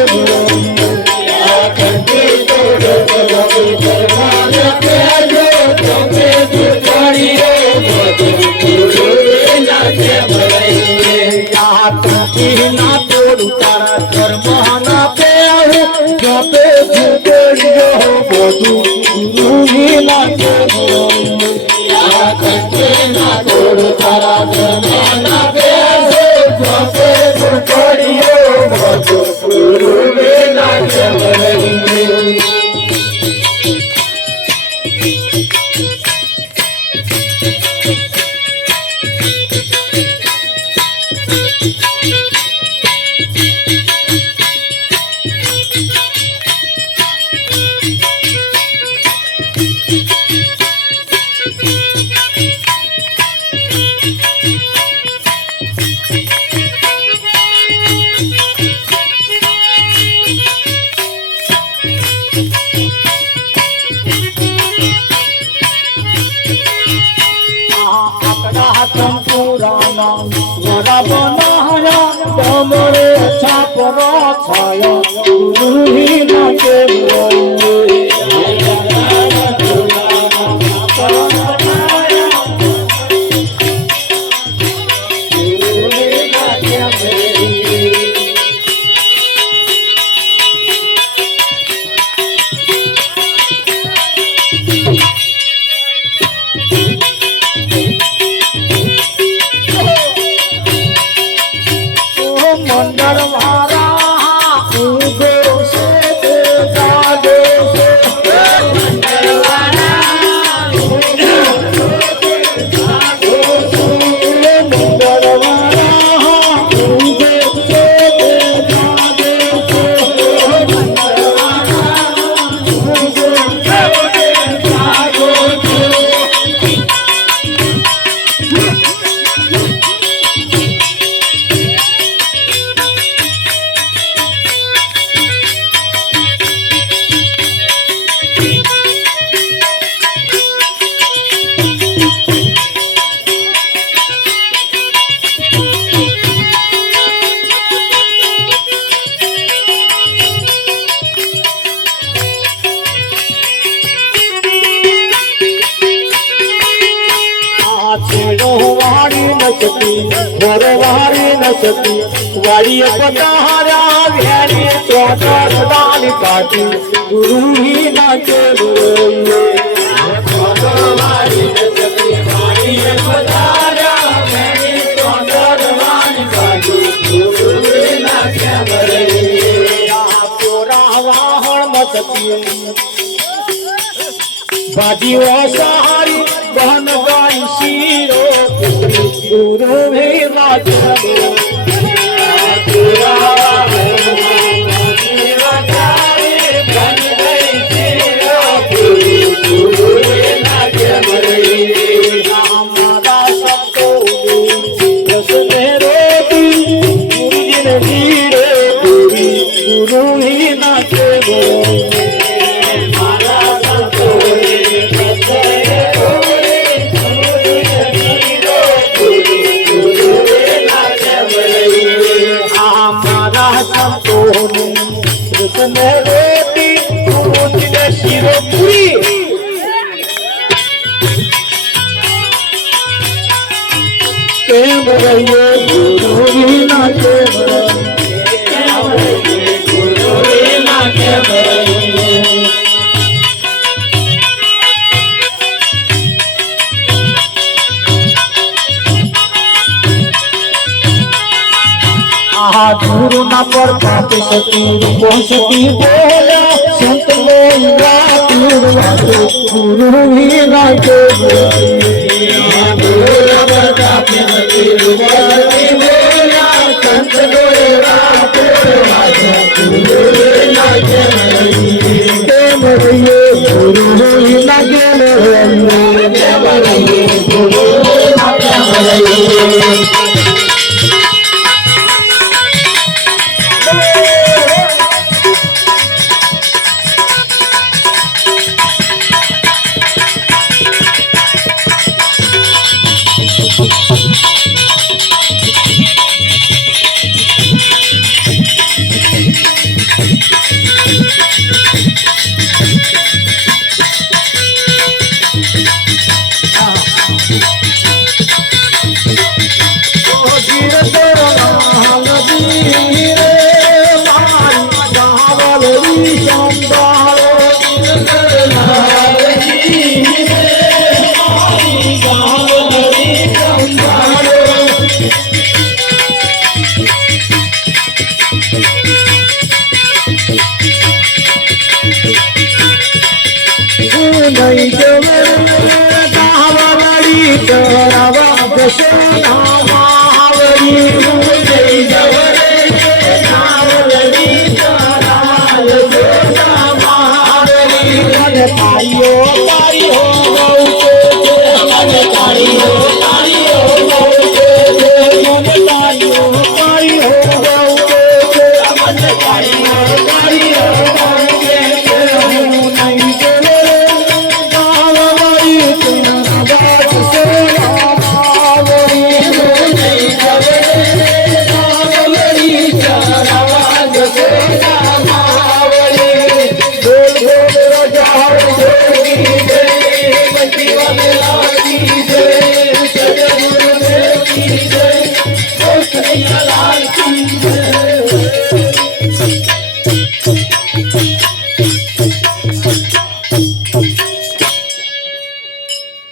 ना तोड़ू तारा कर्म ना प्यारू जपे झुकेड़ियो बोधू गुरु ही ना ना तोड़ू तारा कर्म ना प्यारू जपे झुकेड़ियो बोधू गुरु ही ना છાપરો છાયો ગુરુની નાચે બોલે મંડળ મારા ઉભો છે તે જાગે છે મંડળ વાળા ઉભો છે તે જાગે છે મંડળ વાળા ઉભો છે તે જાગે છે મંડળ વાળા ઉભો છે તે જાગે છે વાડી નચતી વરવાડી નચતી વાડીએ પતાર્યા વેરી ચોદર દાની કાઢી ગુરુની નાચે બોલે વરવાડી નચતી વાડીએ પતાર્યા વેરી ચોદર દાની કાઢી ગુરુની નાચે બોલે આ ચોરા વાહણ મચતી બાજીઓ સહારી બહન ગાઈ શીરો ગુરુ હે રાજા ગુરુ હી નાચે રોટી ગુરુજી ને શીરો પૂરી કેમ રહીએ ગુરુજી ના કેમ ગુરુજી ના કેમ गुरु ना पर पाप सती सती बोला संत गुरु ही ना के गुरु ना पर पाप सती बोला संत गुरु ना के गुरु ही ना के गुरु ना के नहीं जवर दावड़ी करावा दशना